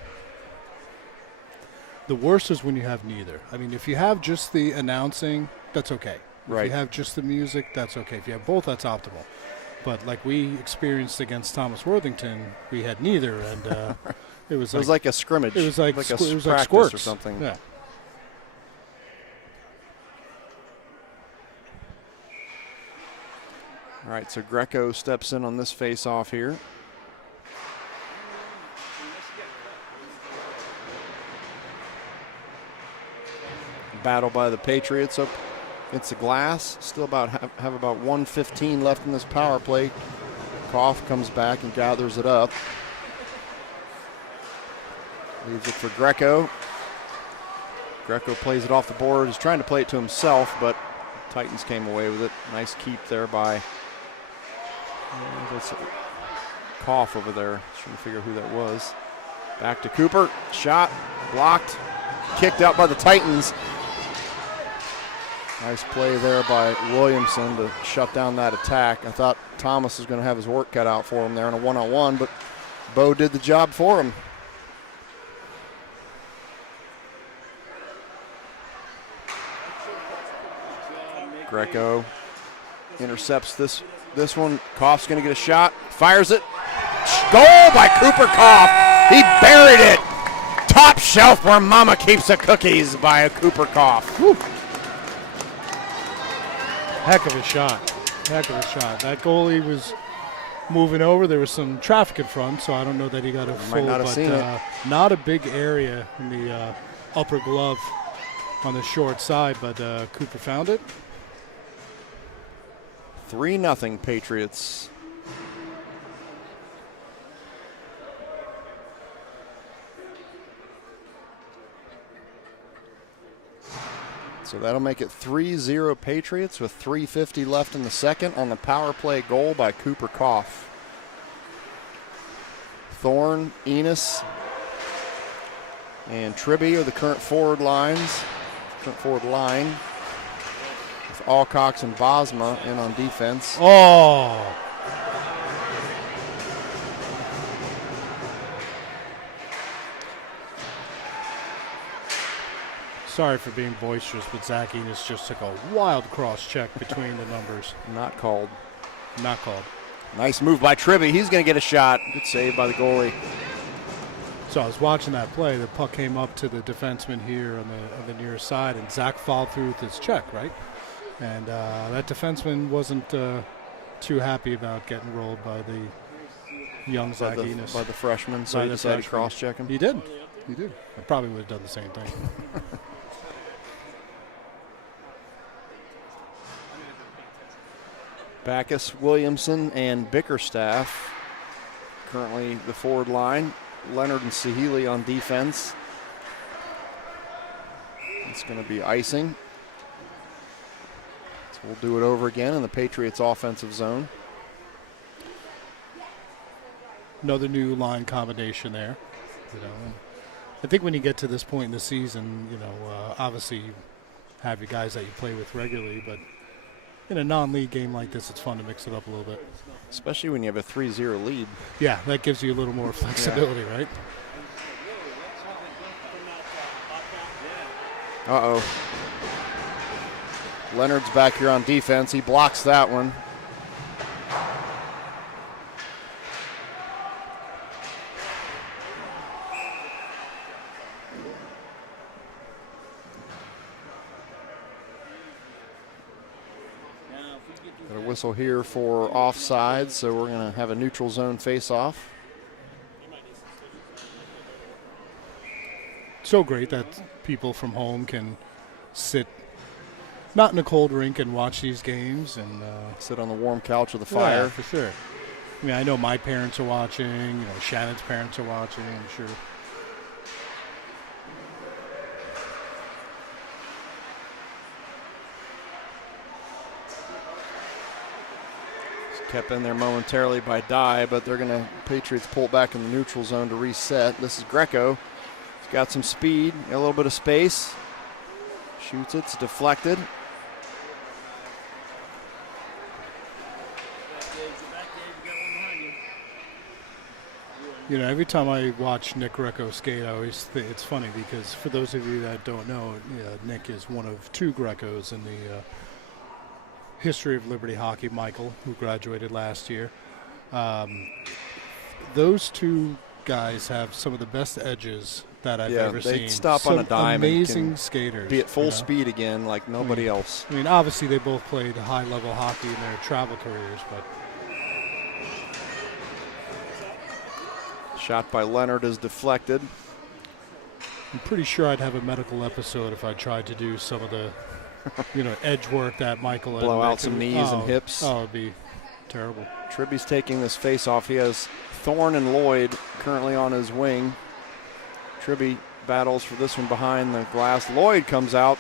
The worst is when you have neither. I mean, if you have just the announcing, that's okay. Right. If you have just the music, that's okay. If you have both, that's optimal. But like we experienced against Thomas Worthington, we had neither, and it was like a scrimmage. It was like a it was practice like squirts or something. Yeah. All right, so Greco steps in on this face-off here. Battle by the Patriots up against the glass. Still have about 1:15 left in this power play. Koff comes back and gathers it up. Leaves it for Greco. Greco plays it off the board. He's trying to play it to himself, but Titans came away with it. Nice keep there by Koff over there. Trying to figure out who that was. Back to Cooper. Shot. Blocked. Kicked out by the Titans. Nice play there by Williamson to shut down that attack. I thought Thomas was going to have his work cut out for him there in a one-on-one, but Bo did the job for him. Greco intercepts this one. Koff's going to get a shot. Fires it. Goal by Cooper Koff. He buried it. Top shelf where Mama keeps the cookies by Cooper Koff. Woo. Heck of a shot. Heck of a shot. That goalie was moving over. There was some traffic in front, so I don't know that he got a full, might not have seen it. Not a big area in the upper glove on the short side, but Cooper found it. 3-0 Patriots. So that'll make it 3-0 Patriots with 3:50 left in the second on the power play goal by Cooper Koff. Thorne, Enos, and Tribby are the current forward line. With Alcox and Bosma in on defense. Oh! Sorry for being boisterous, but Zach Enos just took a wild cross check between the numbers. Not called. Not called. Nice move by Tribby. He's going to get a shot. Good save by the goalie. So I was watching that play. The puck came up to the defenseman here on the near side, and Zach followed through with his check, right? And that defenseman wasn't too happy about getting rolled by the young Zach Enos. By the freshman, so he decided to cross-check him? He did. He did. I probably would have done the same thing. Backus, Williamson, and Bickerstaff currently the forward line. Leonard and Sahili on defense. It's going to be icing. So we'll do it over again in the Patriots' offensive zone. Another new line combination there. I think when you get to this point in the season, obviously you have your guys that you play with regularly, but in a non-league game like this, it's fun to mix it up a little bit. Especially when you have a 3-0 lead. Yeah, that gives you a little more flexibility, right? Uh-oh. Leonard's back here on defense. He blocks that one. whistle here for offside, so we're going to have a neutral zone face-off. So great that people from home can sit not in a cold rink and watch these games and sit on the warm couch with the fire. Yeah, for sure. I mean, I know my parents are watching. Shannon's parents are watching. I'm sure. It's kept in there momentarily by Dye, but they're going to Patriots pull it back in the neutral zone to reset. This is Greco. He's got some speed, got a little bit of space. Shoots it. It's deflected. Every time I watch Nick Greco skate, I always think it's funny because for those of you that don't know, Nick is one of 2 Grecos in the history of Liberty Hockey. Michael, who graduated last year. Those 2 guys have some of the best edges that I've ever seen. They stop some on a dime amazing and skaters. Be at full speed again like nobody else. I mean, obviously they both played high-level hockey in their travel careers, but shot by Leonard is deflected. I'm pretty sure I'd have a medical episode if I tried to do some of the, edge work that Michael blow out some knees and hips. Oh, it'd be terrible. Tribby's taking this face-off. He has Thorne and Lloyd currently on his wing. Tribby battles for this one behind the glass. Lloyd comes out.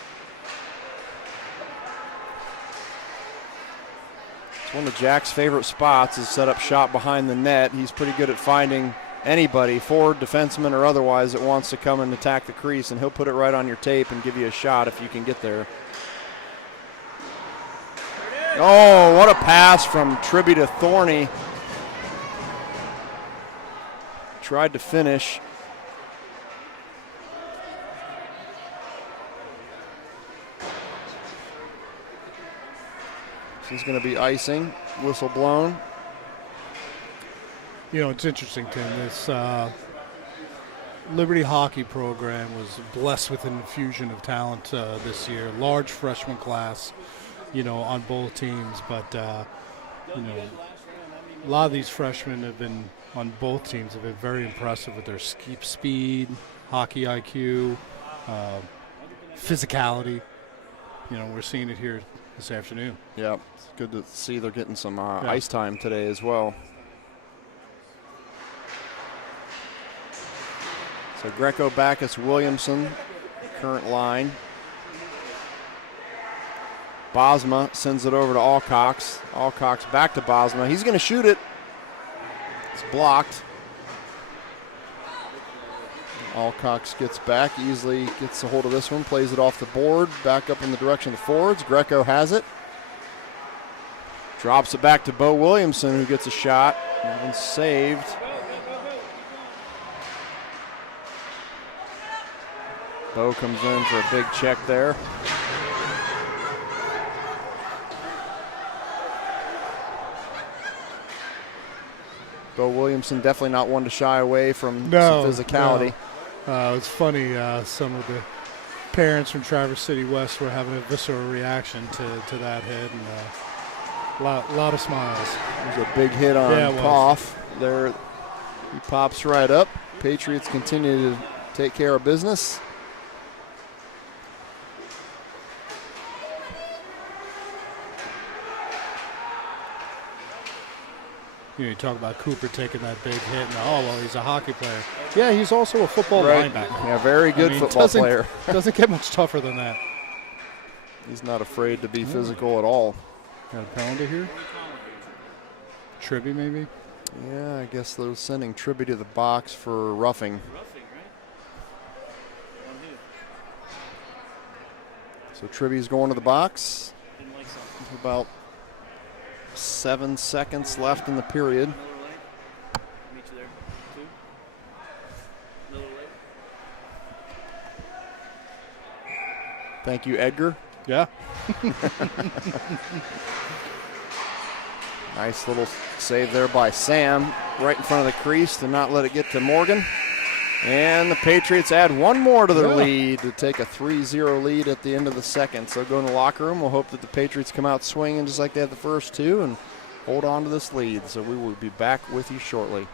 It's one of Jack's favorite spots is set up shot behind the net. He's pretty good at finding anybody, forward, defenseman, or otherwise, that wants to come and attack the crease, and he'll put it right on your tape and give you a shot if you can get there. Oh, what a pass from Tribby to Thorny. Tried to finish. This is going to be icing. Whistle blown. It's interesting, Tim. This Liberty Hockey program was blessed with an infusion of talent this year. Large freshman class, on both teams. But, a lot of these freshmen have been on both teams have been very impressive with their speed, hockey IQ, physicality. We're seeing it here this afternoon. Yeah, it's good to see they're getting some ice time today as well. So Greco, Backus, Williamson, current line. Bosma sends it over to Alcox. Alcox back to Bosma. He's going to shoot it. It's blocked. Alcox gets back, easily gets a hold of this one, plays it off the board, back up in the direction of the forwards. Greco has it. Drops it back to Bo Williamson, who gets a shot. That one's saved. Bo comes in for a big check there. Bo Williamson definitely not one to shy away from some physicality. It's funny, some of the parents from Traverse City West were having a visceral reaction to that hit, and a lot of smiles. There's a big hit on Poff. There, he pops right up. Patriots continue to take care of business. You talk about Cooper taking that big hit, and he's a hockey player. Yeah, he's also a football linebacker. Yeah, very good football player. Doesn't get much tougher than that. He's not afraid to be physical at all. Got a penalty here? Tribby, maybe? Yeah, I guess they're sending Tribby to the box for roughing. So Tribby's going to the box. About 7 seconds left in the period. Thank you, Edgar. Yeah. Nice little save there by Sam, right in front of the crease to not let it get to Morgan. And the Patriots add one more to their lead to take a 3-0 lead at the end of the second. So go in the locker room. We'll hope that the Patriots come out swinging just like they had the first two and hold on to this lead. So we will be back with you shortly.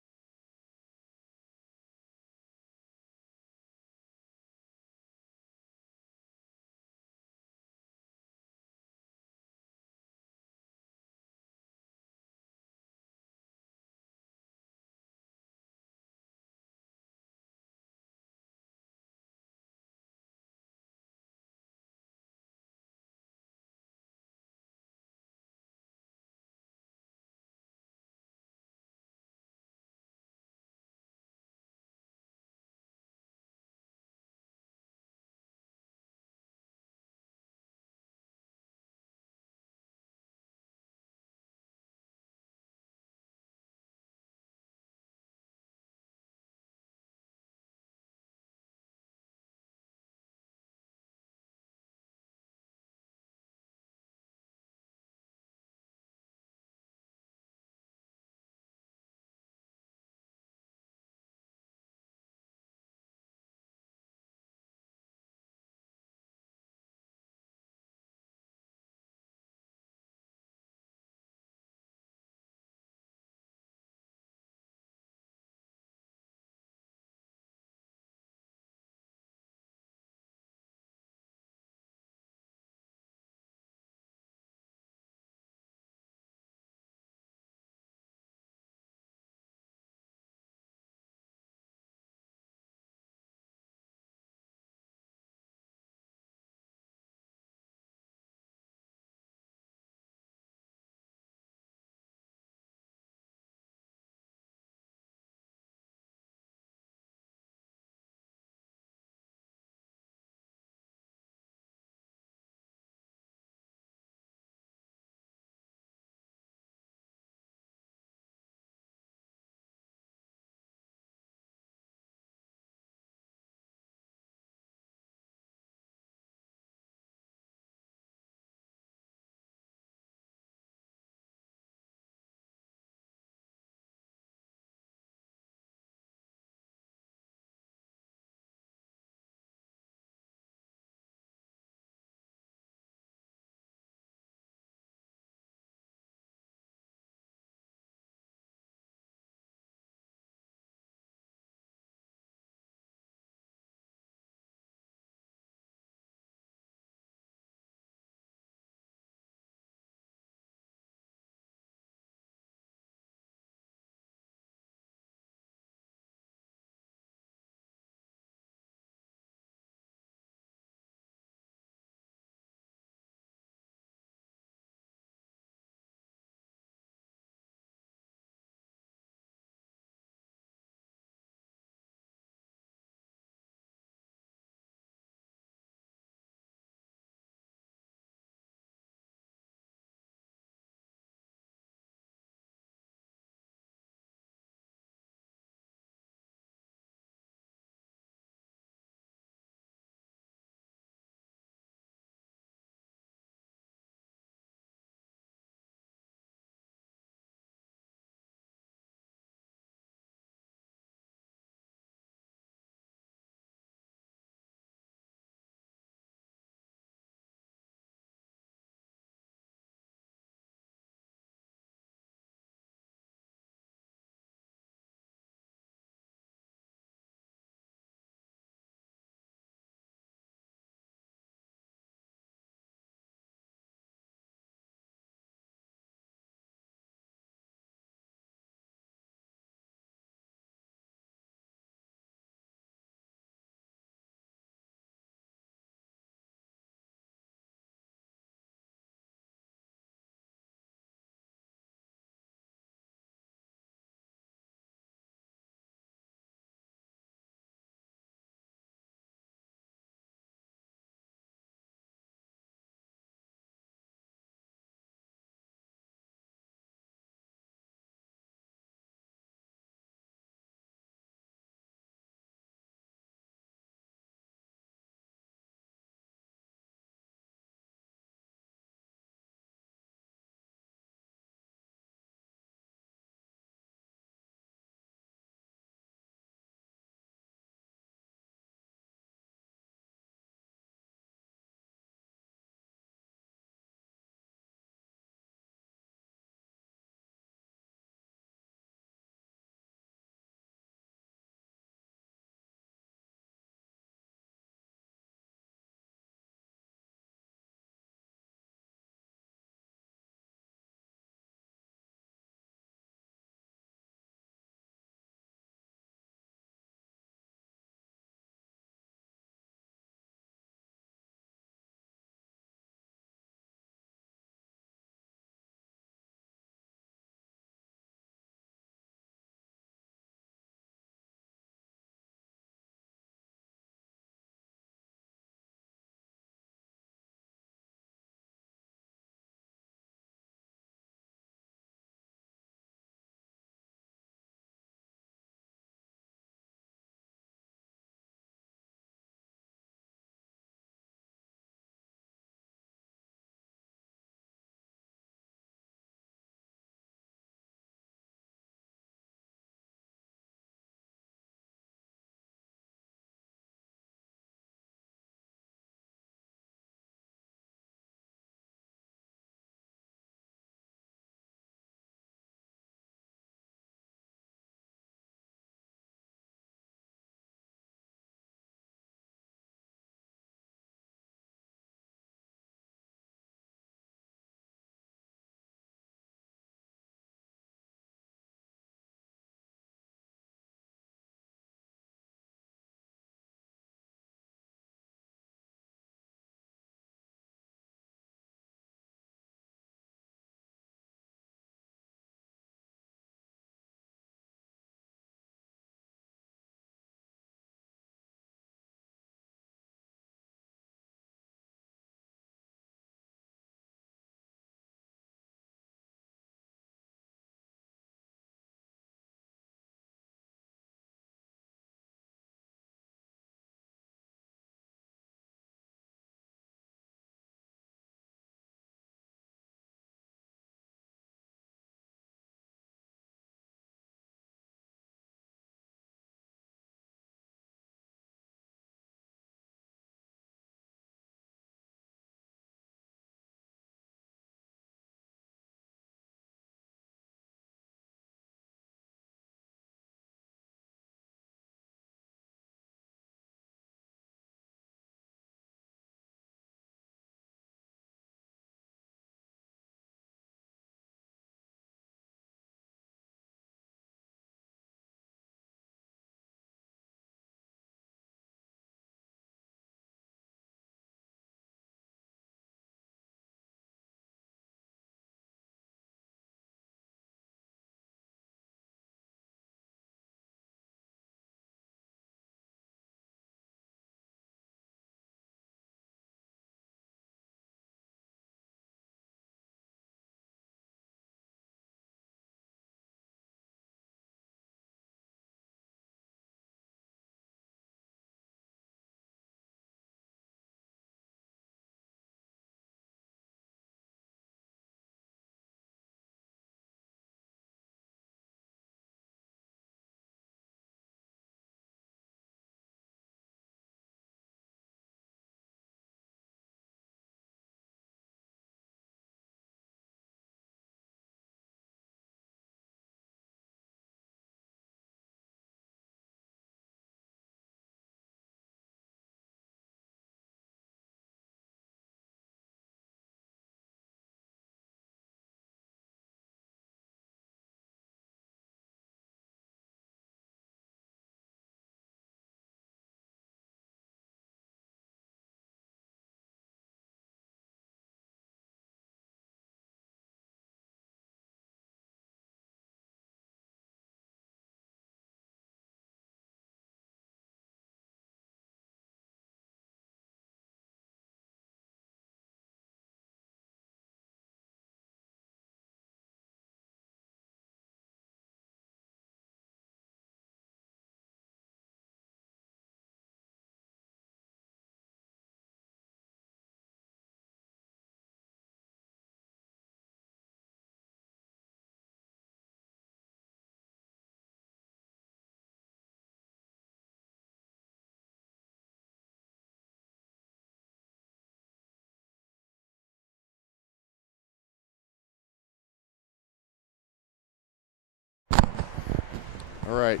All right.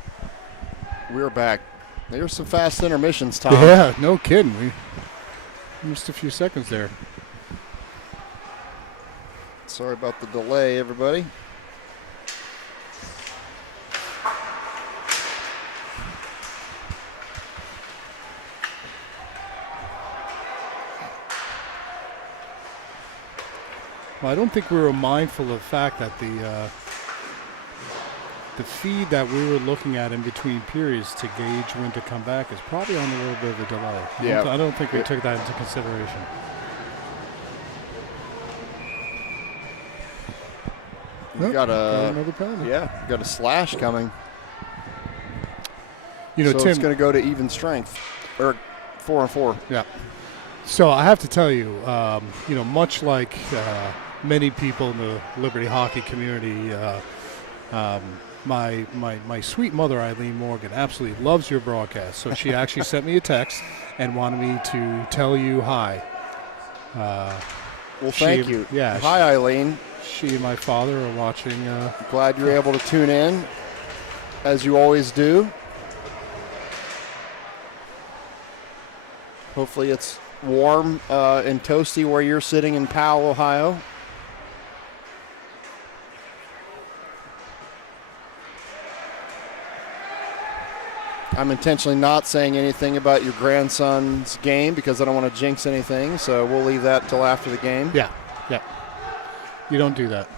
We're back. There's some fast intermissions, Tom. Yeah, no kidding. We missed a few seconds there. Sorry about the delay, everybody. Well, I don't think we were mindful of the fact that the feed that we were looking at in between periods to gauge when to come back is probably on a little bit of a delay. Yeah. I don't think we took that into consideration. You got another penalty. Yeah, you got a slash coming. You know, so Tim, it's going to go to even strength, or 4-on-4. Yeah. So I have to tell you, you know, much like many people in the Liberty hockey community, my sweet mother, Eileen Morgan, absolutely loves your broadcast. So she actually sent me a text and wanted me to tell you hi. Well, thank you. Yeah. Hi, Eileen. She and my father are watching. Glad you're able to tune in, as you always do. Hopefully it's warm and toasty where you're sitting in Powell, Ohio. I'm intentionally not saying anything about your grandson's game because I don't want to jinx anything, so we'll leave that till after the game. Yeah, yeah. You don't do that.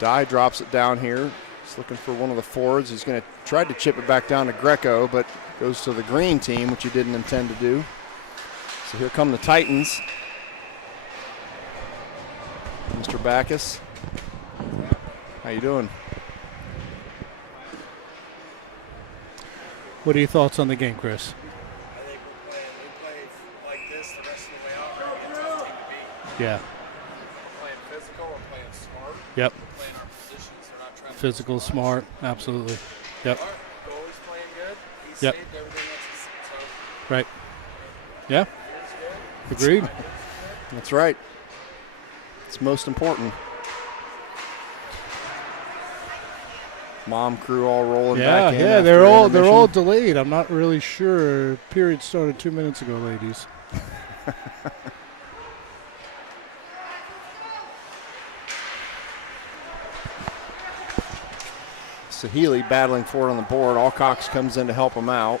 Dye drops it down here. He's looking for one of the forwards. He's going to try to chip it back down to Greco, but goes to the green team, which he didn't intend to do. So here come the Titans. Mr. Backus. How you doing? What are your thoughts on the game, Chris? I think we play like this the rest of the way out. We're going to be a tough team to beat. Yeah. We're playing physical. We're playing smart. Yep. We're playing our positions. We're not trying to Physical, smart, absolutely. Yep. Our goalie's playing good. He's Yep. saved everything else. So Right. Yeah. Agreed. That's right. It's most important. Mom crew all rolling back in. Yeah, they're all delayed. I'm not really sure. Period started 2 minutes ago, ladies. Sahili battling for it on the board. Alcox comes in to help him out.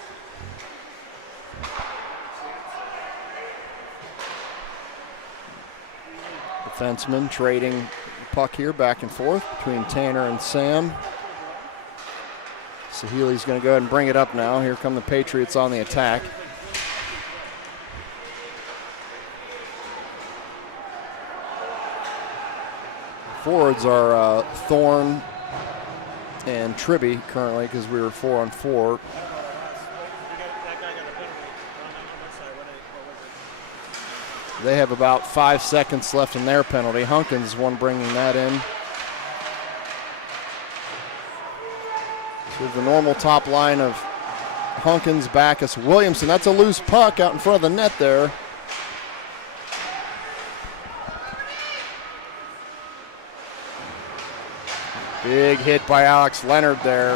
Defenseman trading the puck here back and forth between Tanner and Sam. Sahili's going to go ahead and bring it up now. Here come the Patriots on the attack. Forwards are Thorne and Tribby currently because we were 4-on-4. They have about 5 seconds left in their penalty. Hunkins one bringing that in. So the normal top line of Hunkins, Backus, Williamson. That's a loose puck out in front of the net there. Big hit by Alex Leonard there.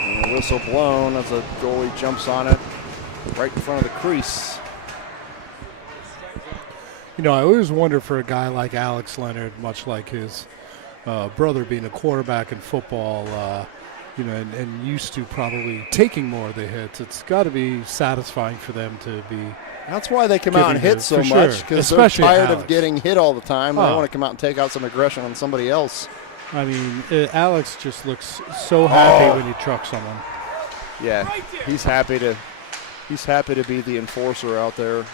And the whistle blown as the goalie jumps on it right in front of the crease. You know, I always wonder for a guy like Alex Leonard, much like his brother being a quarterback in football, you know, and used to probably taking more of the hits. It's got to be satisfying for them to be. That's why they come out and hit so much, because they're tired of getting hit all the time. They want to come out and take out some aggression on somebody else. I mean, Alex just looks so happy when he trucks someone. Yeah, he's happy to be the enforcer out there.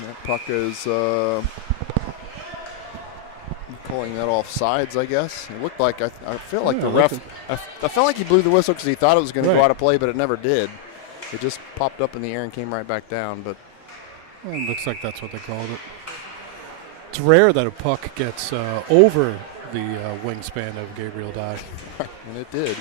That puck is calling that off sides, I guess. It looked like I feel like the ref. I felt like he blew the whistle because he thought it was going to go out of play, but it never did. It just popped up in the air and came right back down. But it looks like that's what they called it. It's rare that a puck gets over the wingspan of Gabriel Dye. And it did.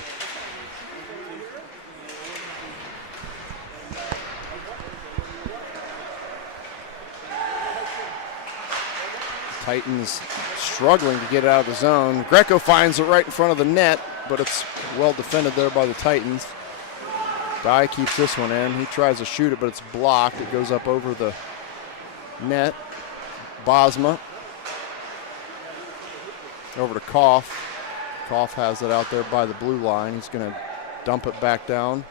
Titans struggling to get it out of the zone. Greco finds it right in front of the net, but it's well defended there by the Titans. Dye keeps this one in. He tries to shoot it, but it's blocked. It goes up over the net. Bosma over to Koff. Koff has it out there by the blue line. He's going to dump it back down.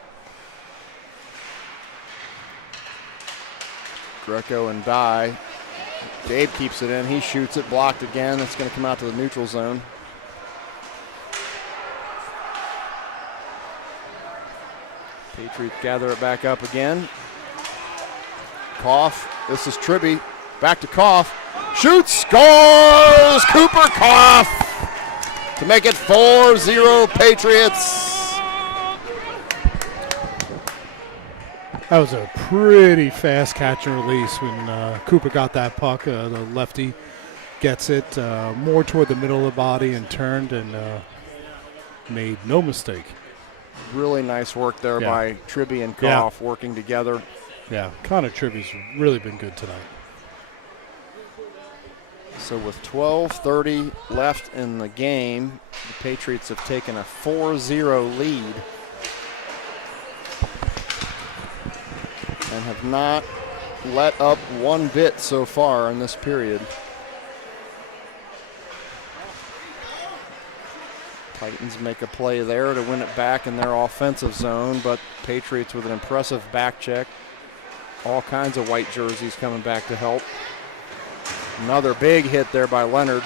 Greco and Dye. Gabe keeps it in. He shoots it, blocked again. It's going to come out to the neutral zone. Patriots gather it back up again. Koff. This is Tribby. Back to Koff. Shoots, scores! Cooper Koff to make it 4-0 Patriots. That was a pretty fast catch and release when Cooper got that puck. The lefty gets it more toward the middle of the body and turned and made no mistake. Really nice work there by Tribby and Koff working together. Yeah, Connor Tribby's really been good tonight. So with 12:30 left in the game, the Patriots have taken a 4-0 lead and have not let up one bit so far in this period. Titans make a play there to win it back in their offensive zone, but Patriots with an impressive back check. All kinds of white jerseys coming back to help. Another big hit there by Leonard.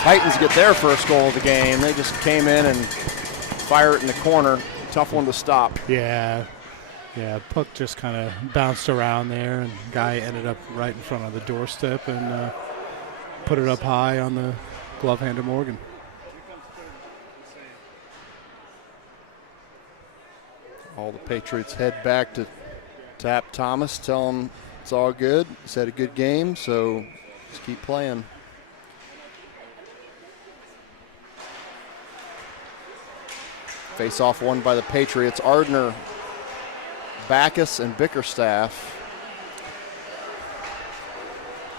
Titans get their first goal of the game. They just came in and fire it in the corner. Tough one to stop. Yeah, puck just kind of bounced around there, and guy ended up right in front of the doorstep and put it up high on the glove hand of Morgan. All the Patriots head back to tap Thomas, tell him it's all good. He's had a good game, so just keep playing. Face-off won by the Patriots. Ardner, Backus, and Bickerstaff.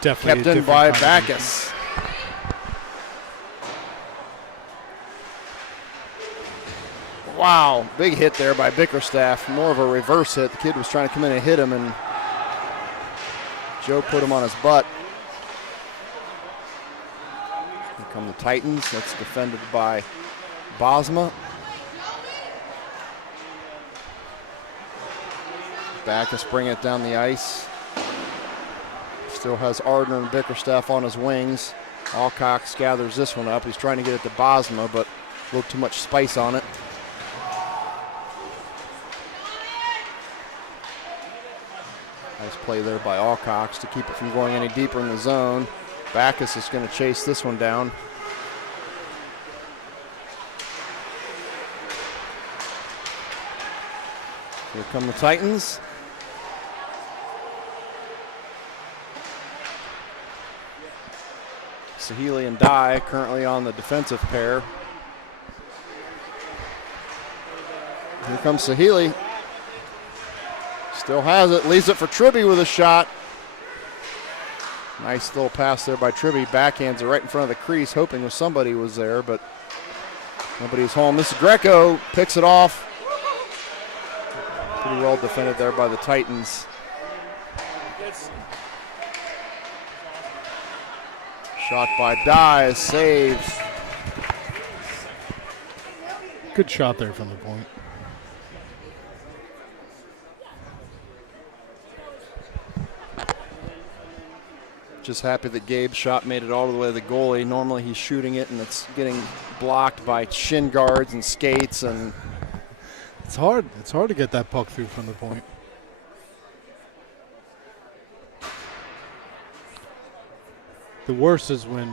Definitely kept in by Backus. Wow, big hit there by Bickerstaff. More of a reverse hit. The kid was trying to come in and hit him, and Joe put him on his butt. Here come the Titans. That's defended by Bosma. Backus bringing it down the ice. Still has Ardner and Bickerstaff on his wings. Alcox gathers this one up. He's trying to get it to Bosma, but a little too much spice on it. Nice play there by Alcox to keep it from going any deeper in the zone. Backus is going to chase this one down. Here come the Titans. Sahili and Dye currently on the defensive pair. Here comes Sahili. Still has it, leaves it for Tribby with a shot. Nice little pass there by Tribby. Backhands it right in front of the crease, hoping somebody was there, but nobody's home. This is Greco, picks it off. Pretty well defended there by the Titans. Shot by Dye, saved. Good shot there from the point. Just happy that Gabe's shot made it all the way to the goalie. Normally he's shooting it and it's getting blocked by shin guards and skates, and it's hard. It's hard to get that puck through from the point. The worst is when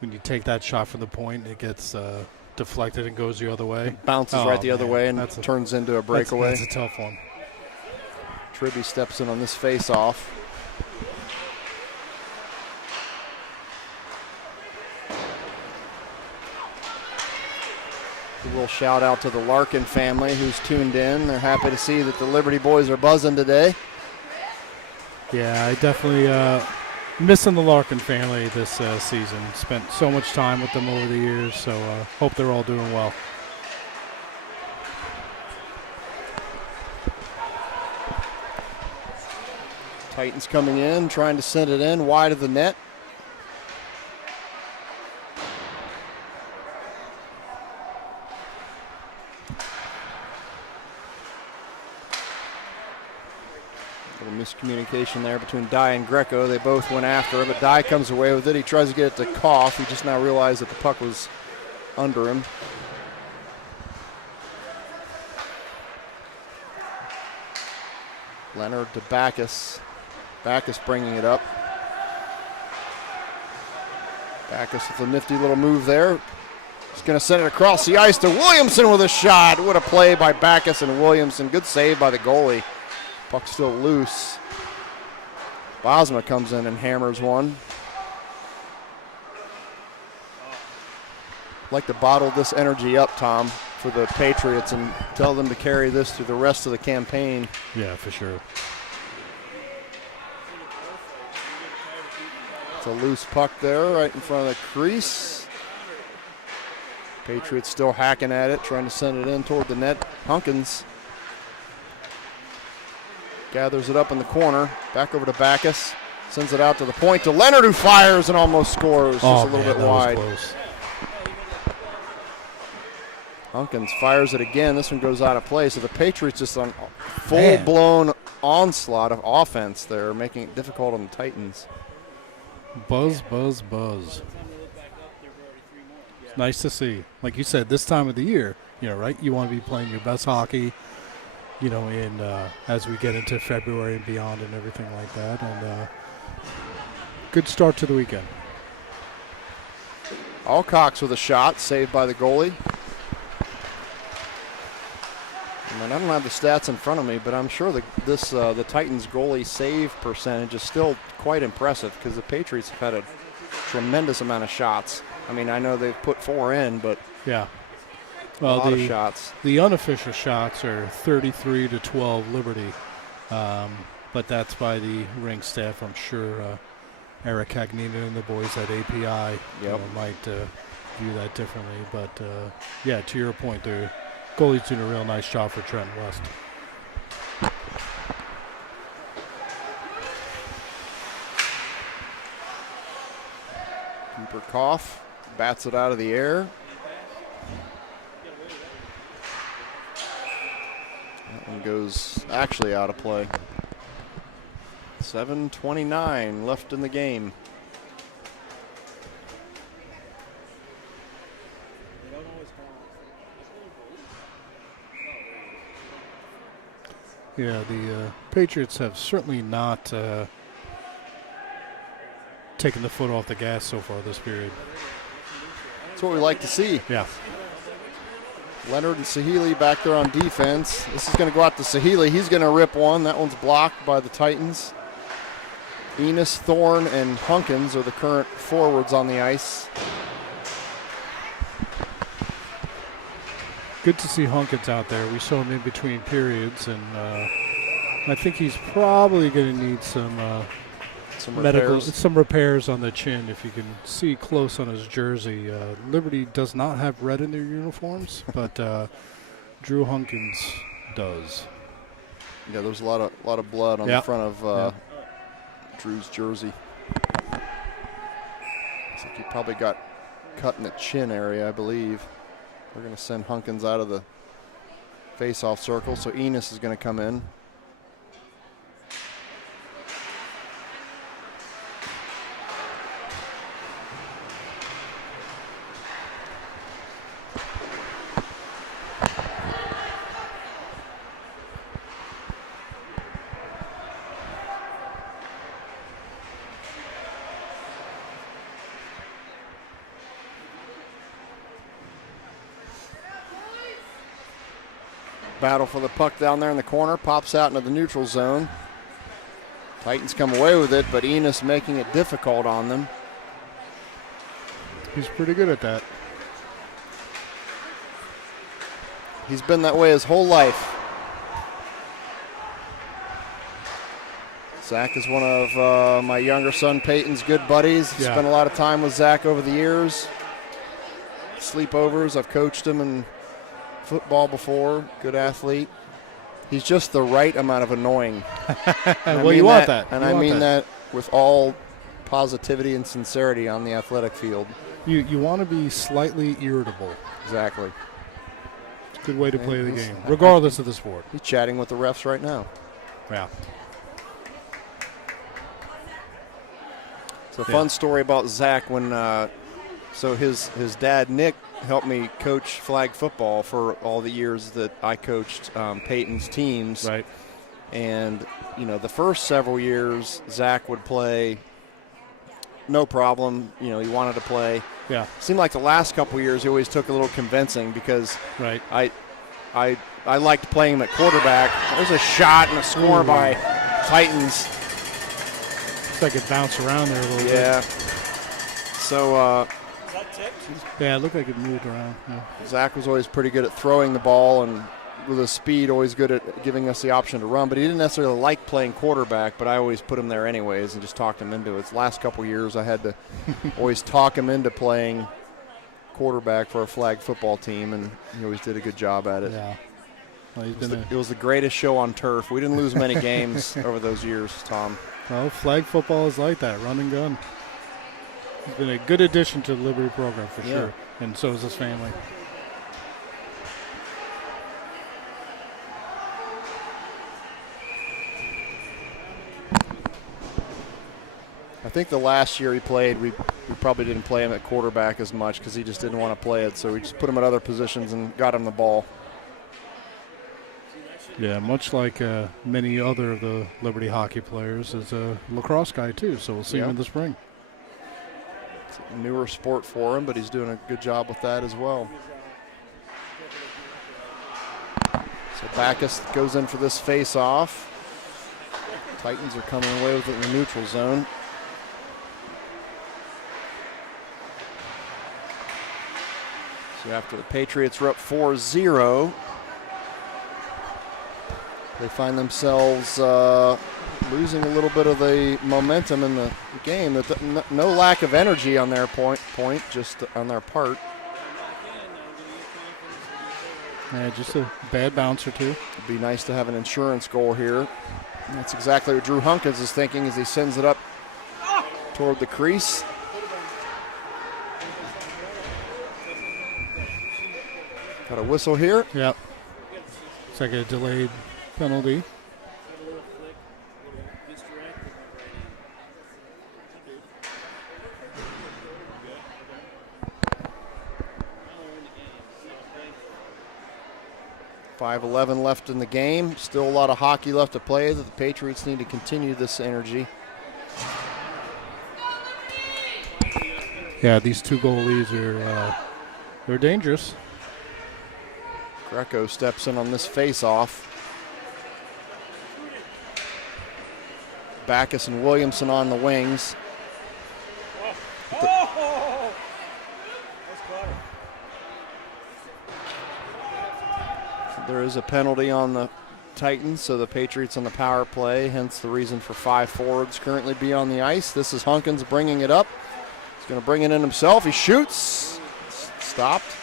you take that shot from the point, it gets deflected and goes the other way. It bounces right the other way and turns into a breakaway. That's a tough one. Tribby steps in on this face-off. A little shout out to the Larkin family who's tuned in. They're happy to see that the Liberty boys are buzzing today. Yeah, I definitely missing the Larkin family this season. Spent so much time with them over the years, so hope they're all doing well. Titans coming in, trying to send it in wide of the net. Miscommunication there between Dye and Greco. They both went after him, but Dye comes away with it. He tries to get it to Koff. He just now realized that the puck was under him. Leonard to Backus. Backus bringing it up. Backus with a nifty little move there. He's going to send it across the ice to Williamson with a shot. What a play by Backus and Williamson. Good save by the goalie. Puck still loose. Bosma comes in and hammers one. I'd like to bottle this energy up, Tom, for the Patriots and tell them to carry this through the rest of the campaign. Yeah, for sure. It's a loose puck there right in front of the crease. Patriots still hacking at it, trying to send it in toward the net. Hunkins gathers it up in the corner. Back over to Backus. Sends it out to the point to Leonard, who fires and almost scores. Just a little bit wide. Hunkins fires it again. This one goes out of play. So the Patriots just on full-blown onslaught of offense there, making it difficult on the Titans. Buzz, buzz, buzz. It's nice to see. Like you said, this time of the year, right? You want to be playing your best hockey, in as we get into February and beyond and everything like that. And good start to the weekend. Alcox with a shot, saved by the goalie. And I don't have the stats in front of me, but I'm sure the Titans goalie save percentage is still quite impressive because the Patriots have had a tremendous amount of shots. I mean, I know they've put 4 in, but yeah. Well, a lot of shots. The unofficial shots are 33-12 Liberty, but that's by the rink staff. I'm sure Eric Cagnina and the boys at API might view that differently. But, yeah, to your point, the goalie's doing a real nice job for Trent West. Cooper Koff bats it out of the air. That one goes actually out of play. 7:29 left in the game. Yeah, the Patriots have certainly not taken the foot off the gas so far this period. That's what we like to see. Yeah. Leonard and Sahili back there on defense. This is going to go out to Sahili. He's going to rip one. That one's blocked by the Titans. Enos, Thorne, and Hunkins are the current forwards on the ice. Good to see Hunkins out there. We saw him in between periods, and I think he's probably going to need some repairs on the chin. If you can see close on his jersey, Liberty does not have red in their uniforms, but Drew Hunkins does. Yeah, there's a lot of blood on the front of Drew's jersey. Looks like he probably got cut in the chin area, I believe. We're going to send Hunkins out of the face-off circle, so Enos is going to come in. Battle for the puck down there in the corner. Pops out into the neutral zone. Titans come away with it, but Enos making it difficult on them. He's pretty good at that. He's been that way his whole life. Zach is one of my younger son Peyton's good buddies. Yeah. Spent a lot of time with Zach over the years. Sleepovers. I've coached him in football before. Good athlete. He's just the right amount of annoying. Well, you want that. And I mean that with all positivity and sincerity on the athletic field. You want to be slightly irritable. Exactly. It's a good way to play the game, regardless of the sport. He's chatting with the refs right now. Yeah. It's a fun story about Zach when so his dad, Nick, helped me coach flag football for all the years that I coached Peyton's teams. Right. And, the first several years, Zach would play no problem. He wanted to play. Yeah. Seemed like the last couple years he always took a little convincing because right. I liked playing him at quarterback. There's a shot and a score by Titans. Looks like it bounced around there a little bit. Yeah. So Is that tipped? Yeah, it looked like it moved around. Yeah. Zach was always pretty good at throwing the ball and with his speed always good at giving us the option to run, but he didn't necessarily like playing quarterback, but I always put him there anyways and just talked him into it. The last couple years I had to always talk him into playing quarterback for a flag football team, and he always did a good job at it. Yeah. Well, It was the greatest show on turf. We didn't lose many games over those years, Tom. Well, flag football is like that, run and gun. He's been a good addition to the Liberty program for sure, and so is his family. I think the last year he played, we probably didn't play him at quarterback as much because he just didn't want to play it, so we just put him at other positions and got him the ball. Yeah, much like many other of the Liberty hockey players, is a lacrosse guy too, so we'll see him in the spring. It's a newer sport for him, but he's doing a good job with that as well. So Backus goes in for this face-off. Titans are coming away with it in the neutral zone. So after the Patriots were up 4-0, they find themselves losing a little bit of the momentum in the game. No lack of energy on their point, just on their part. Yeah, just a bad bounce or two. It'd be nice to have an insurance goal here. That's exactly what Drew Hunkins is thinking as he sends it up toward the crease. Got a whistle here. Yep. It's like a delayed penalty. 5:11 left in the game. Still a lot of hockey left to play. The Patriots need to continue this energy. Yeah, these two goal leads are they're dangerous. Greco steps in on this face-off. Backus and Williamson on the wings. There is a penalty on the Titans, so the Patriots on the power play, hence the reason for 5 forwards currently be on the ice. This is Hunkins bringing it up. He's going to bring it in himself. He shoots. Stopped.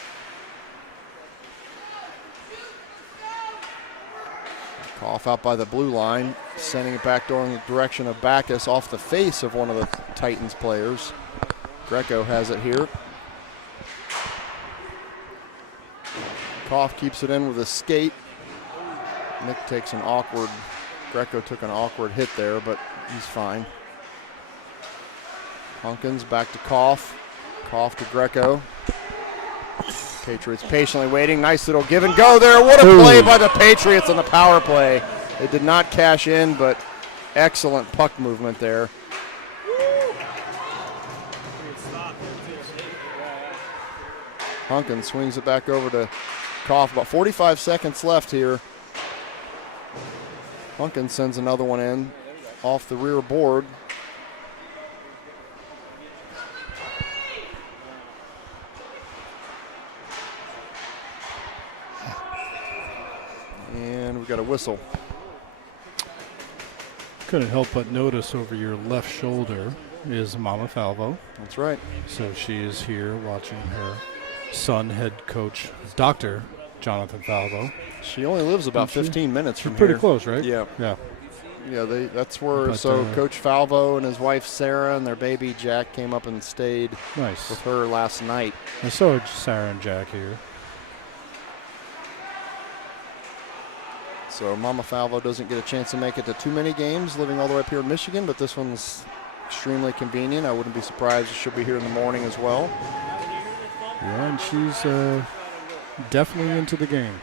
Cough out by the blue line, sending it back in the direction of Backus off the face of one of the Titans players. Greco has it here. Koff keeps it in with a skate. Nick takes an awkward, Greco took an awkward hit there, but he's fine. Hunkins back to Koff. Koff to Greco. Patriots patiently waiting. Nice little give and go there. What a play by the Patriots on the power play. They did not cash in, but excellent puck movement there. Hunkins swings it back over to Koff. About 45 seconds left here. Hunkins sends another one in off the rear board. And we got a whistle. Couldn't help but notice over your left shoulder is Mama Falvo. That's right. So she is here watching her son, head coach, Dr. Jonathan Falvo. She only lives about 15 minutes from pretty here. Close, right? Yeah. Yeah. Yeah, that's where, But, Coach Falvo and his wife Sarah and their baby Jack came up and stayed Nice. with her last night. I saw Sarah and Jack here. So Mama Falvo doesn't get a chance to make it to too many games living all the way up here in Michigan, but this one's extremely convenient. I wouldn't be surprised if she'll be here in the morning as well. Yeah, and she's definitely into the game.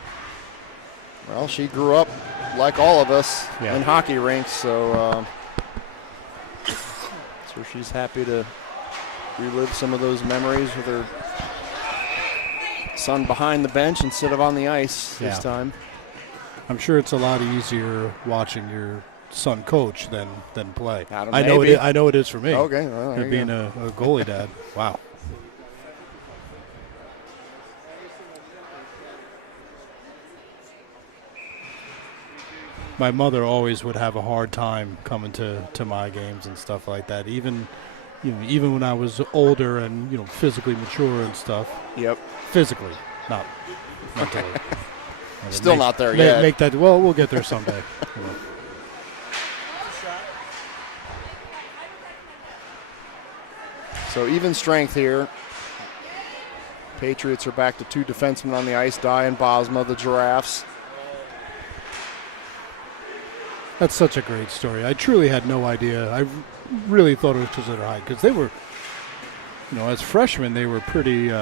Well, she grew up like all of us Yeah. in hockey rinks, so she's happy to relive some of those memories with her son behind the bench instead of on the ice this time. I'm sure it's a lot easier watching your son coach than play. I know it is for me. Okay, well, there you being go. a goalie dad. Wow. My mother always would have a hard time coming to my games and stuff like that. Even when I was older and physically mature and stuff. Yep. Physically, not mentally. Still not there yet. Make that. Well, we'll get there someday. So even strength here. Patriots are back to 2 defensemen on the ice, Dye and Bosma, the Giraffes. That's such a great story. I truly had no idea. I really thought it was just at a height because they were, as freshmen, they were pretty,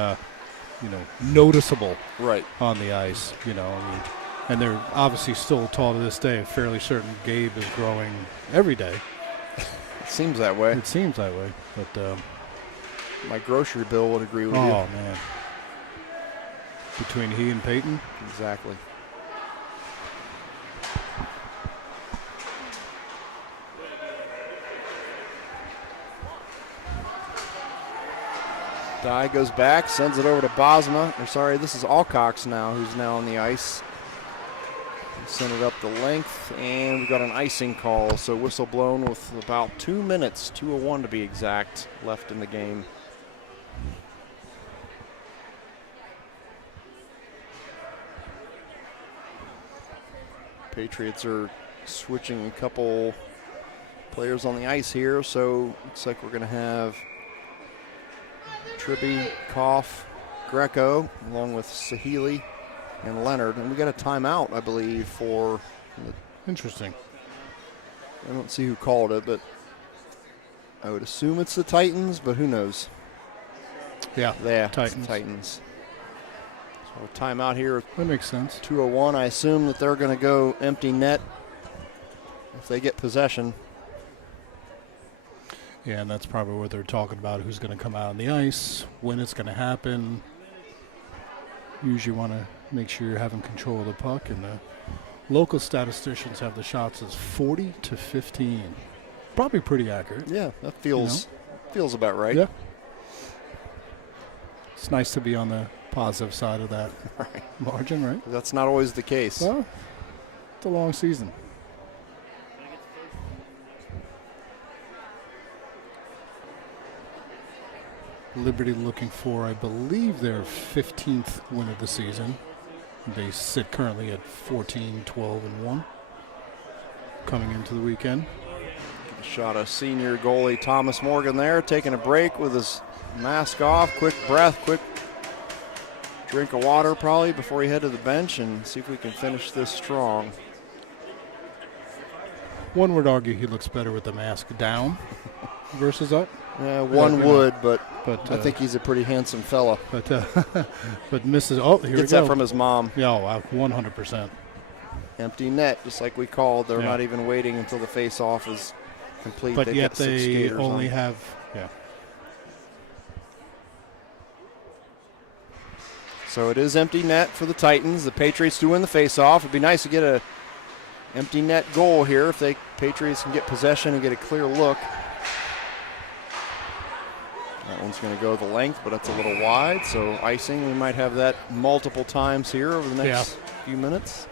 noticeable right on the ice. And they're obviously still tall to this day. I'm fairly certain Gabe is growing every day. It seems that way. It seems that way. But my grocery bill would agree with you. Oh man, between he and Peyton, exactly. Dye goes back, sends it over to Bosma. This is Alcox now, who's now on the ice. Sent it up the length, and we've got an icing call. So whistle blown with about 2 minutes, 2:01 to be exact, left in the game. Patriots are switching a couple players on the ice here, so looks like we're going to have Tribby, Koff, Greco, along with Sahili and Leonard. And we got a timeout, I believe, for... Interesting. I don't see who called it, but I would assume it's the Titans, but who knows? Yeah, Titans. Titans. So a timeout here. That makes sense. 2:01. I assume that they're going to go empty net if they get possession. Yeah, and that's probably what they're talking about, who's going to come out on the ice, when it's going to happen. Usually want to make sure you're having control of the puck, and the local statisticians have the shots as 40-15. Probably pretty accurate. Yeah, that feels about right. Yeah. It's nice to be on the positive side of that margin, right? That's not always the case. Well, it's a long season. Liberty looking for, I believe, their 15th win of the season. They sit currently at 14-12-1 coming into the weekend. Shot a senior goalie Thomas Morgan there, taking a break with his mask off. Quick breath, quick drink of water probably before he head to the bench and see if we can finish this strong. One would argue he looks better with the mask down versus up. One would, but But I think he's a pretty handsome fella. But Mrs. Oh, here Gets we go. that from his mom. Yeah, 100%. Empty net, just like we called. They're not even waiting until the face-off is complete. But They've yet got 6 they skaters only on. have, yeah. So it is empty net for the Titans. The Patriots do win the face-off. It'd be nice to get a empty net goal here if the Patriots can get possession and get a clear look. That one's going to go the length, but it's a little wide. So icing, we might have that multiple times here over the next few minutes.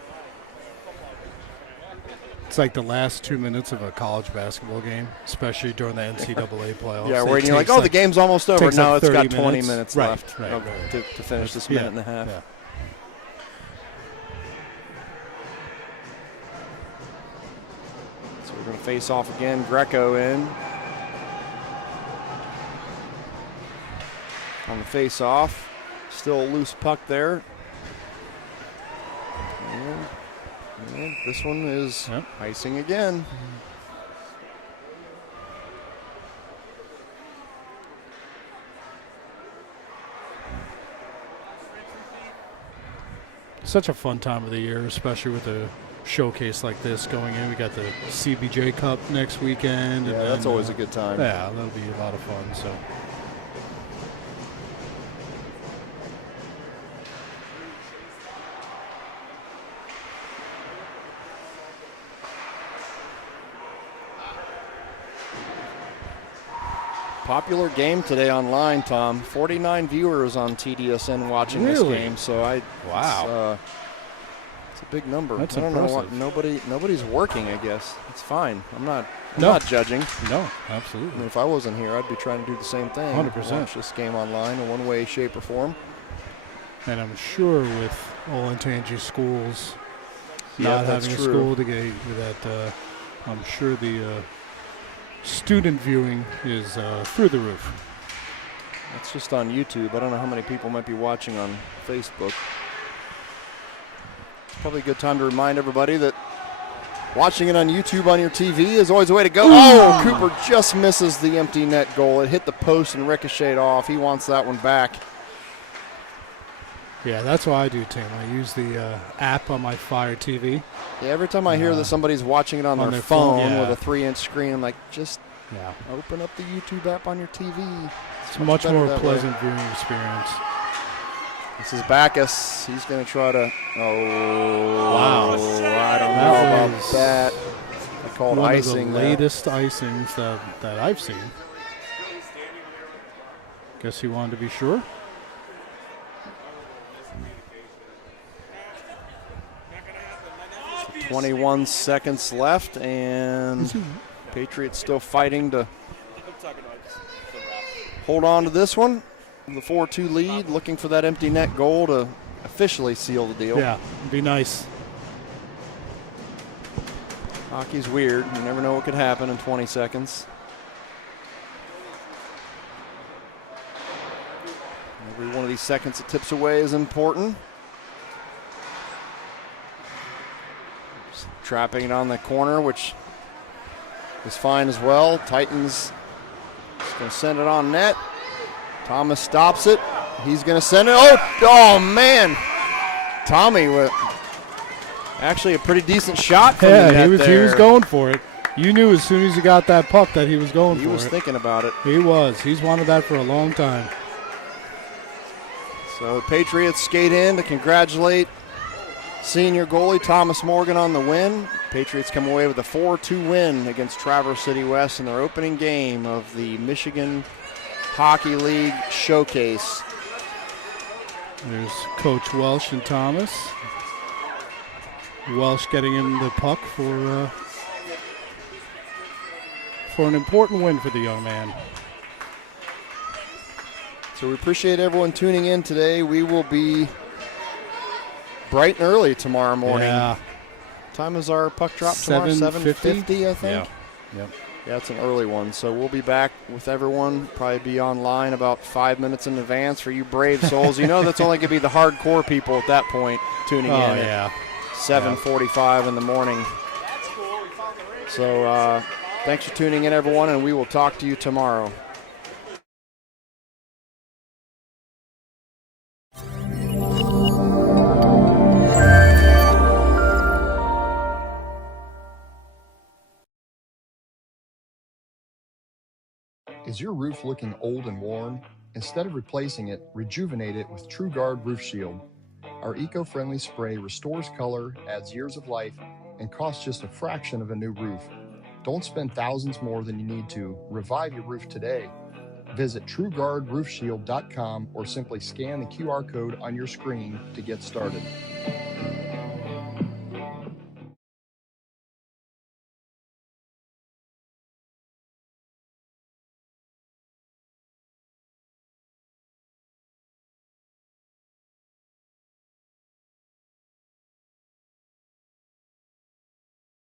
It's like the last 2 minutes of a college basketball game, especially during the NCAA playoffs. Yeah, where you're like, oh, the game's almost over. No, like it's got 30 20 minutes right, left right. To finish this minute and a half. Yeah. So we're going to face off again. Greco in. On the face-off. Still a loose puck there. And this one is icing again. Such a fun time of the year, especially with a showcase like this going in. We got the CBJ Cup next weekend. Yeah, and that's then, always a good time. Yeah, that'll be a lot of fun. So. Popular game today online, Tom. 49 viewers on TDSN watching this game. So wow, it's a big number. That's I don't impressive. know what nobody's working. I guess it's fine. I'm not judging. No, absolutely. I mean, if I wasn't here, I'd be trying to do the same thing. 100%. Watch this game online in one way, shape, or form. And I'm sure with Olentangy schools not having a true. school to get that, I'm sure the student viewing is through the roof. It's just on YouTube. I don't know how many people might be watching on Facebook. It's probably a good time to remind everybody that watching it on YouTube on your TV is always the way to go. Oh, Cooper just misses the empty net goal. It hit the post and ricocheted off. He wants that one back. Yeah, that's what I do, Tim. I use the app on my Fire TV. Yeah, every time I hear that somebody's watching it on their phone with a 3-inch screen, I'm like, just open up the YouTube app on your TV. It's a much more pleasant viewing experience. This is Backus. He's going to try to. Oh, wow! I don't know about that. I called icing. One of the latest icings that I've seen. Guess he wanted to be sure. 21 seconds left, and Patriots still fighting to hold on to this one. The 4-2 lead, looking for that empty net goal to officially seal the deal. Yeah, it'd be nice. Hockey's weird. You never know what could happen in 20 seconds. Every one of these seconds that tips away is important. Just trapping it on the corner, which is fine as well. Titans just going to send it on net. Thomas stops it. He's going to send it. Oh, man. Tommy with actually a pretty decent shot from the net he was going for it. You knew as soon as he got that puck that he was going for it. He was thinking about it. He was. He's wanted that for a long time. So the Patriots skate in to congratulate senior goalie Thomas Morgan on the win. Patriots come away with a 4-2 win against Traverse City West in their opening game of the Michigan Hockey League Showcase. There's Coach Welsh and Thomas. Welsh getting him the puck for an important win for the young man. So we appreciate everyone tuning in today. We will be bright and early tomorrow morning. Yeah. What time is our puck drop tomorrow? 7:50, I think. Yeah. Yep. Yeah, it's an early one. So we'll be back with everyone. Probably be online about 5 minutes in advance for you brave souls. You know that's only going to be the hardcore people at that point tuning in at 7:45 in the morning. So thanks for tuning in, everyone, and we will talk to you tomorrow. Is your roof looking old and worn? Instead of replacing it, rejuvenate it with TrueGuard Roof Shield. Our eco-friendly spray restores color, adds years of life, and costs just a fraction of a new roof. Don't spend thousands more than you need to. Revive your roof today. Visit TrueGuardRoofShield.com or simply scan the QR code on your screen to get started.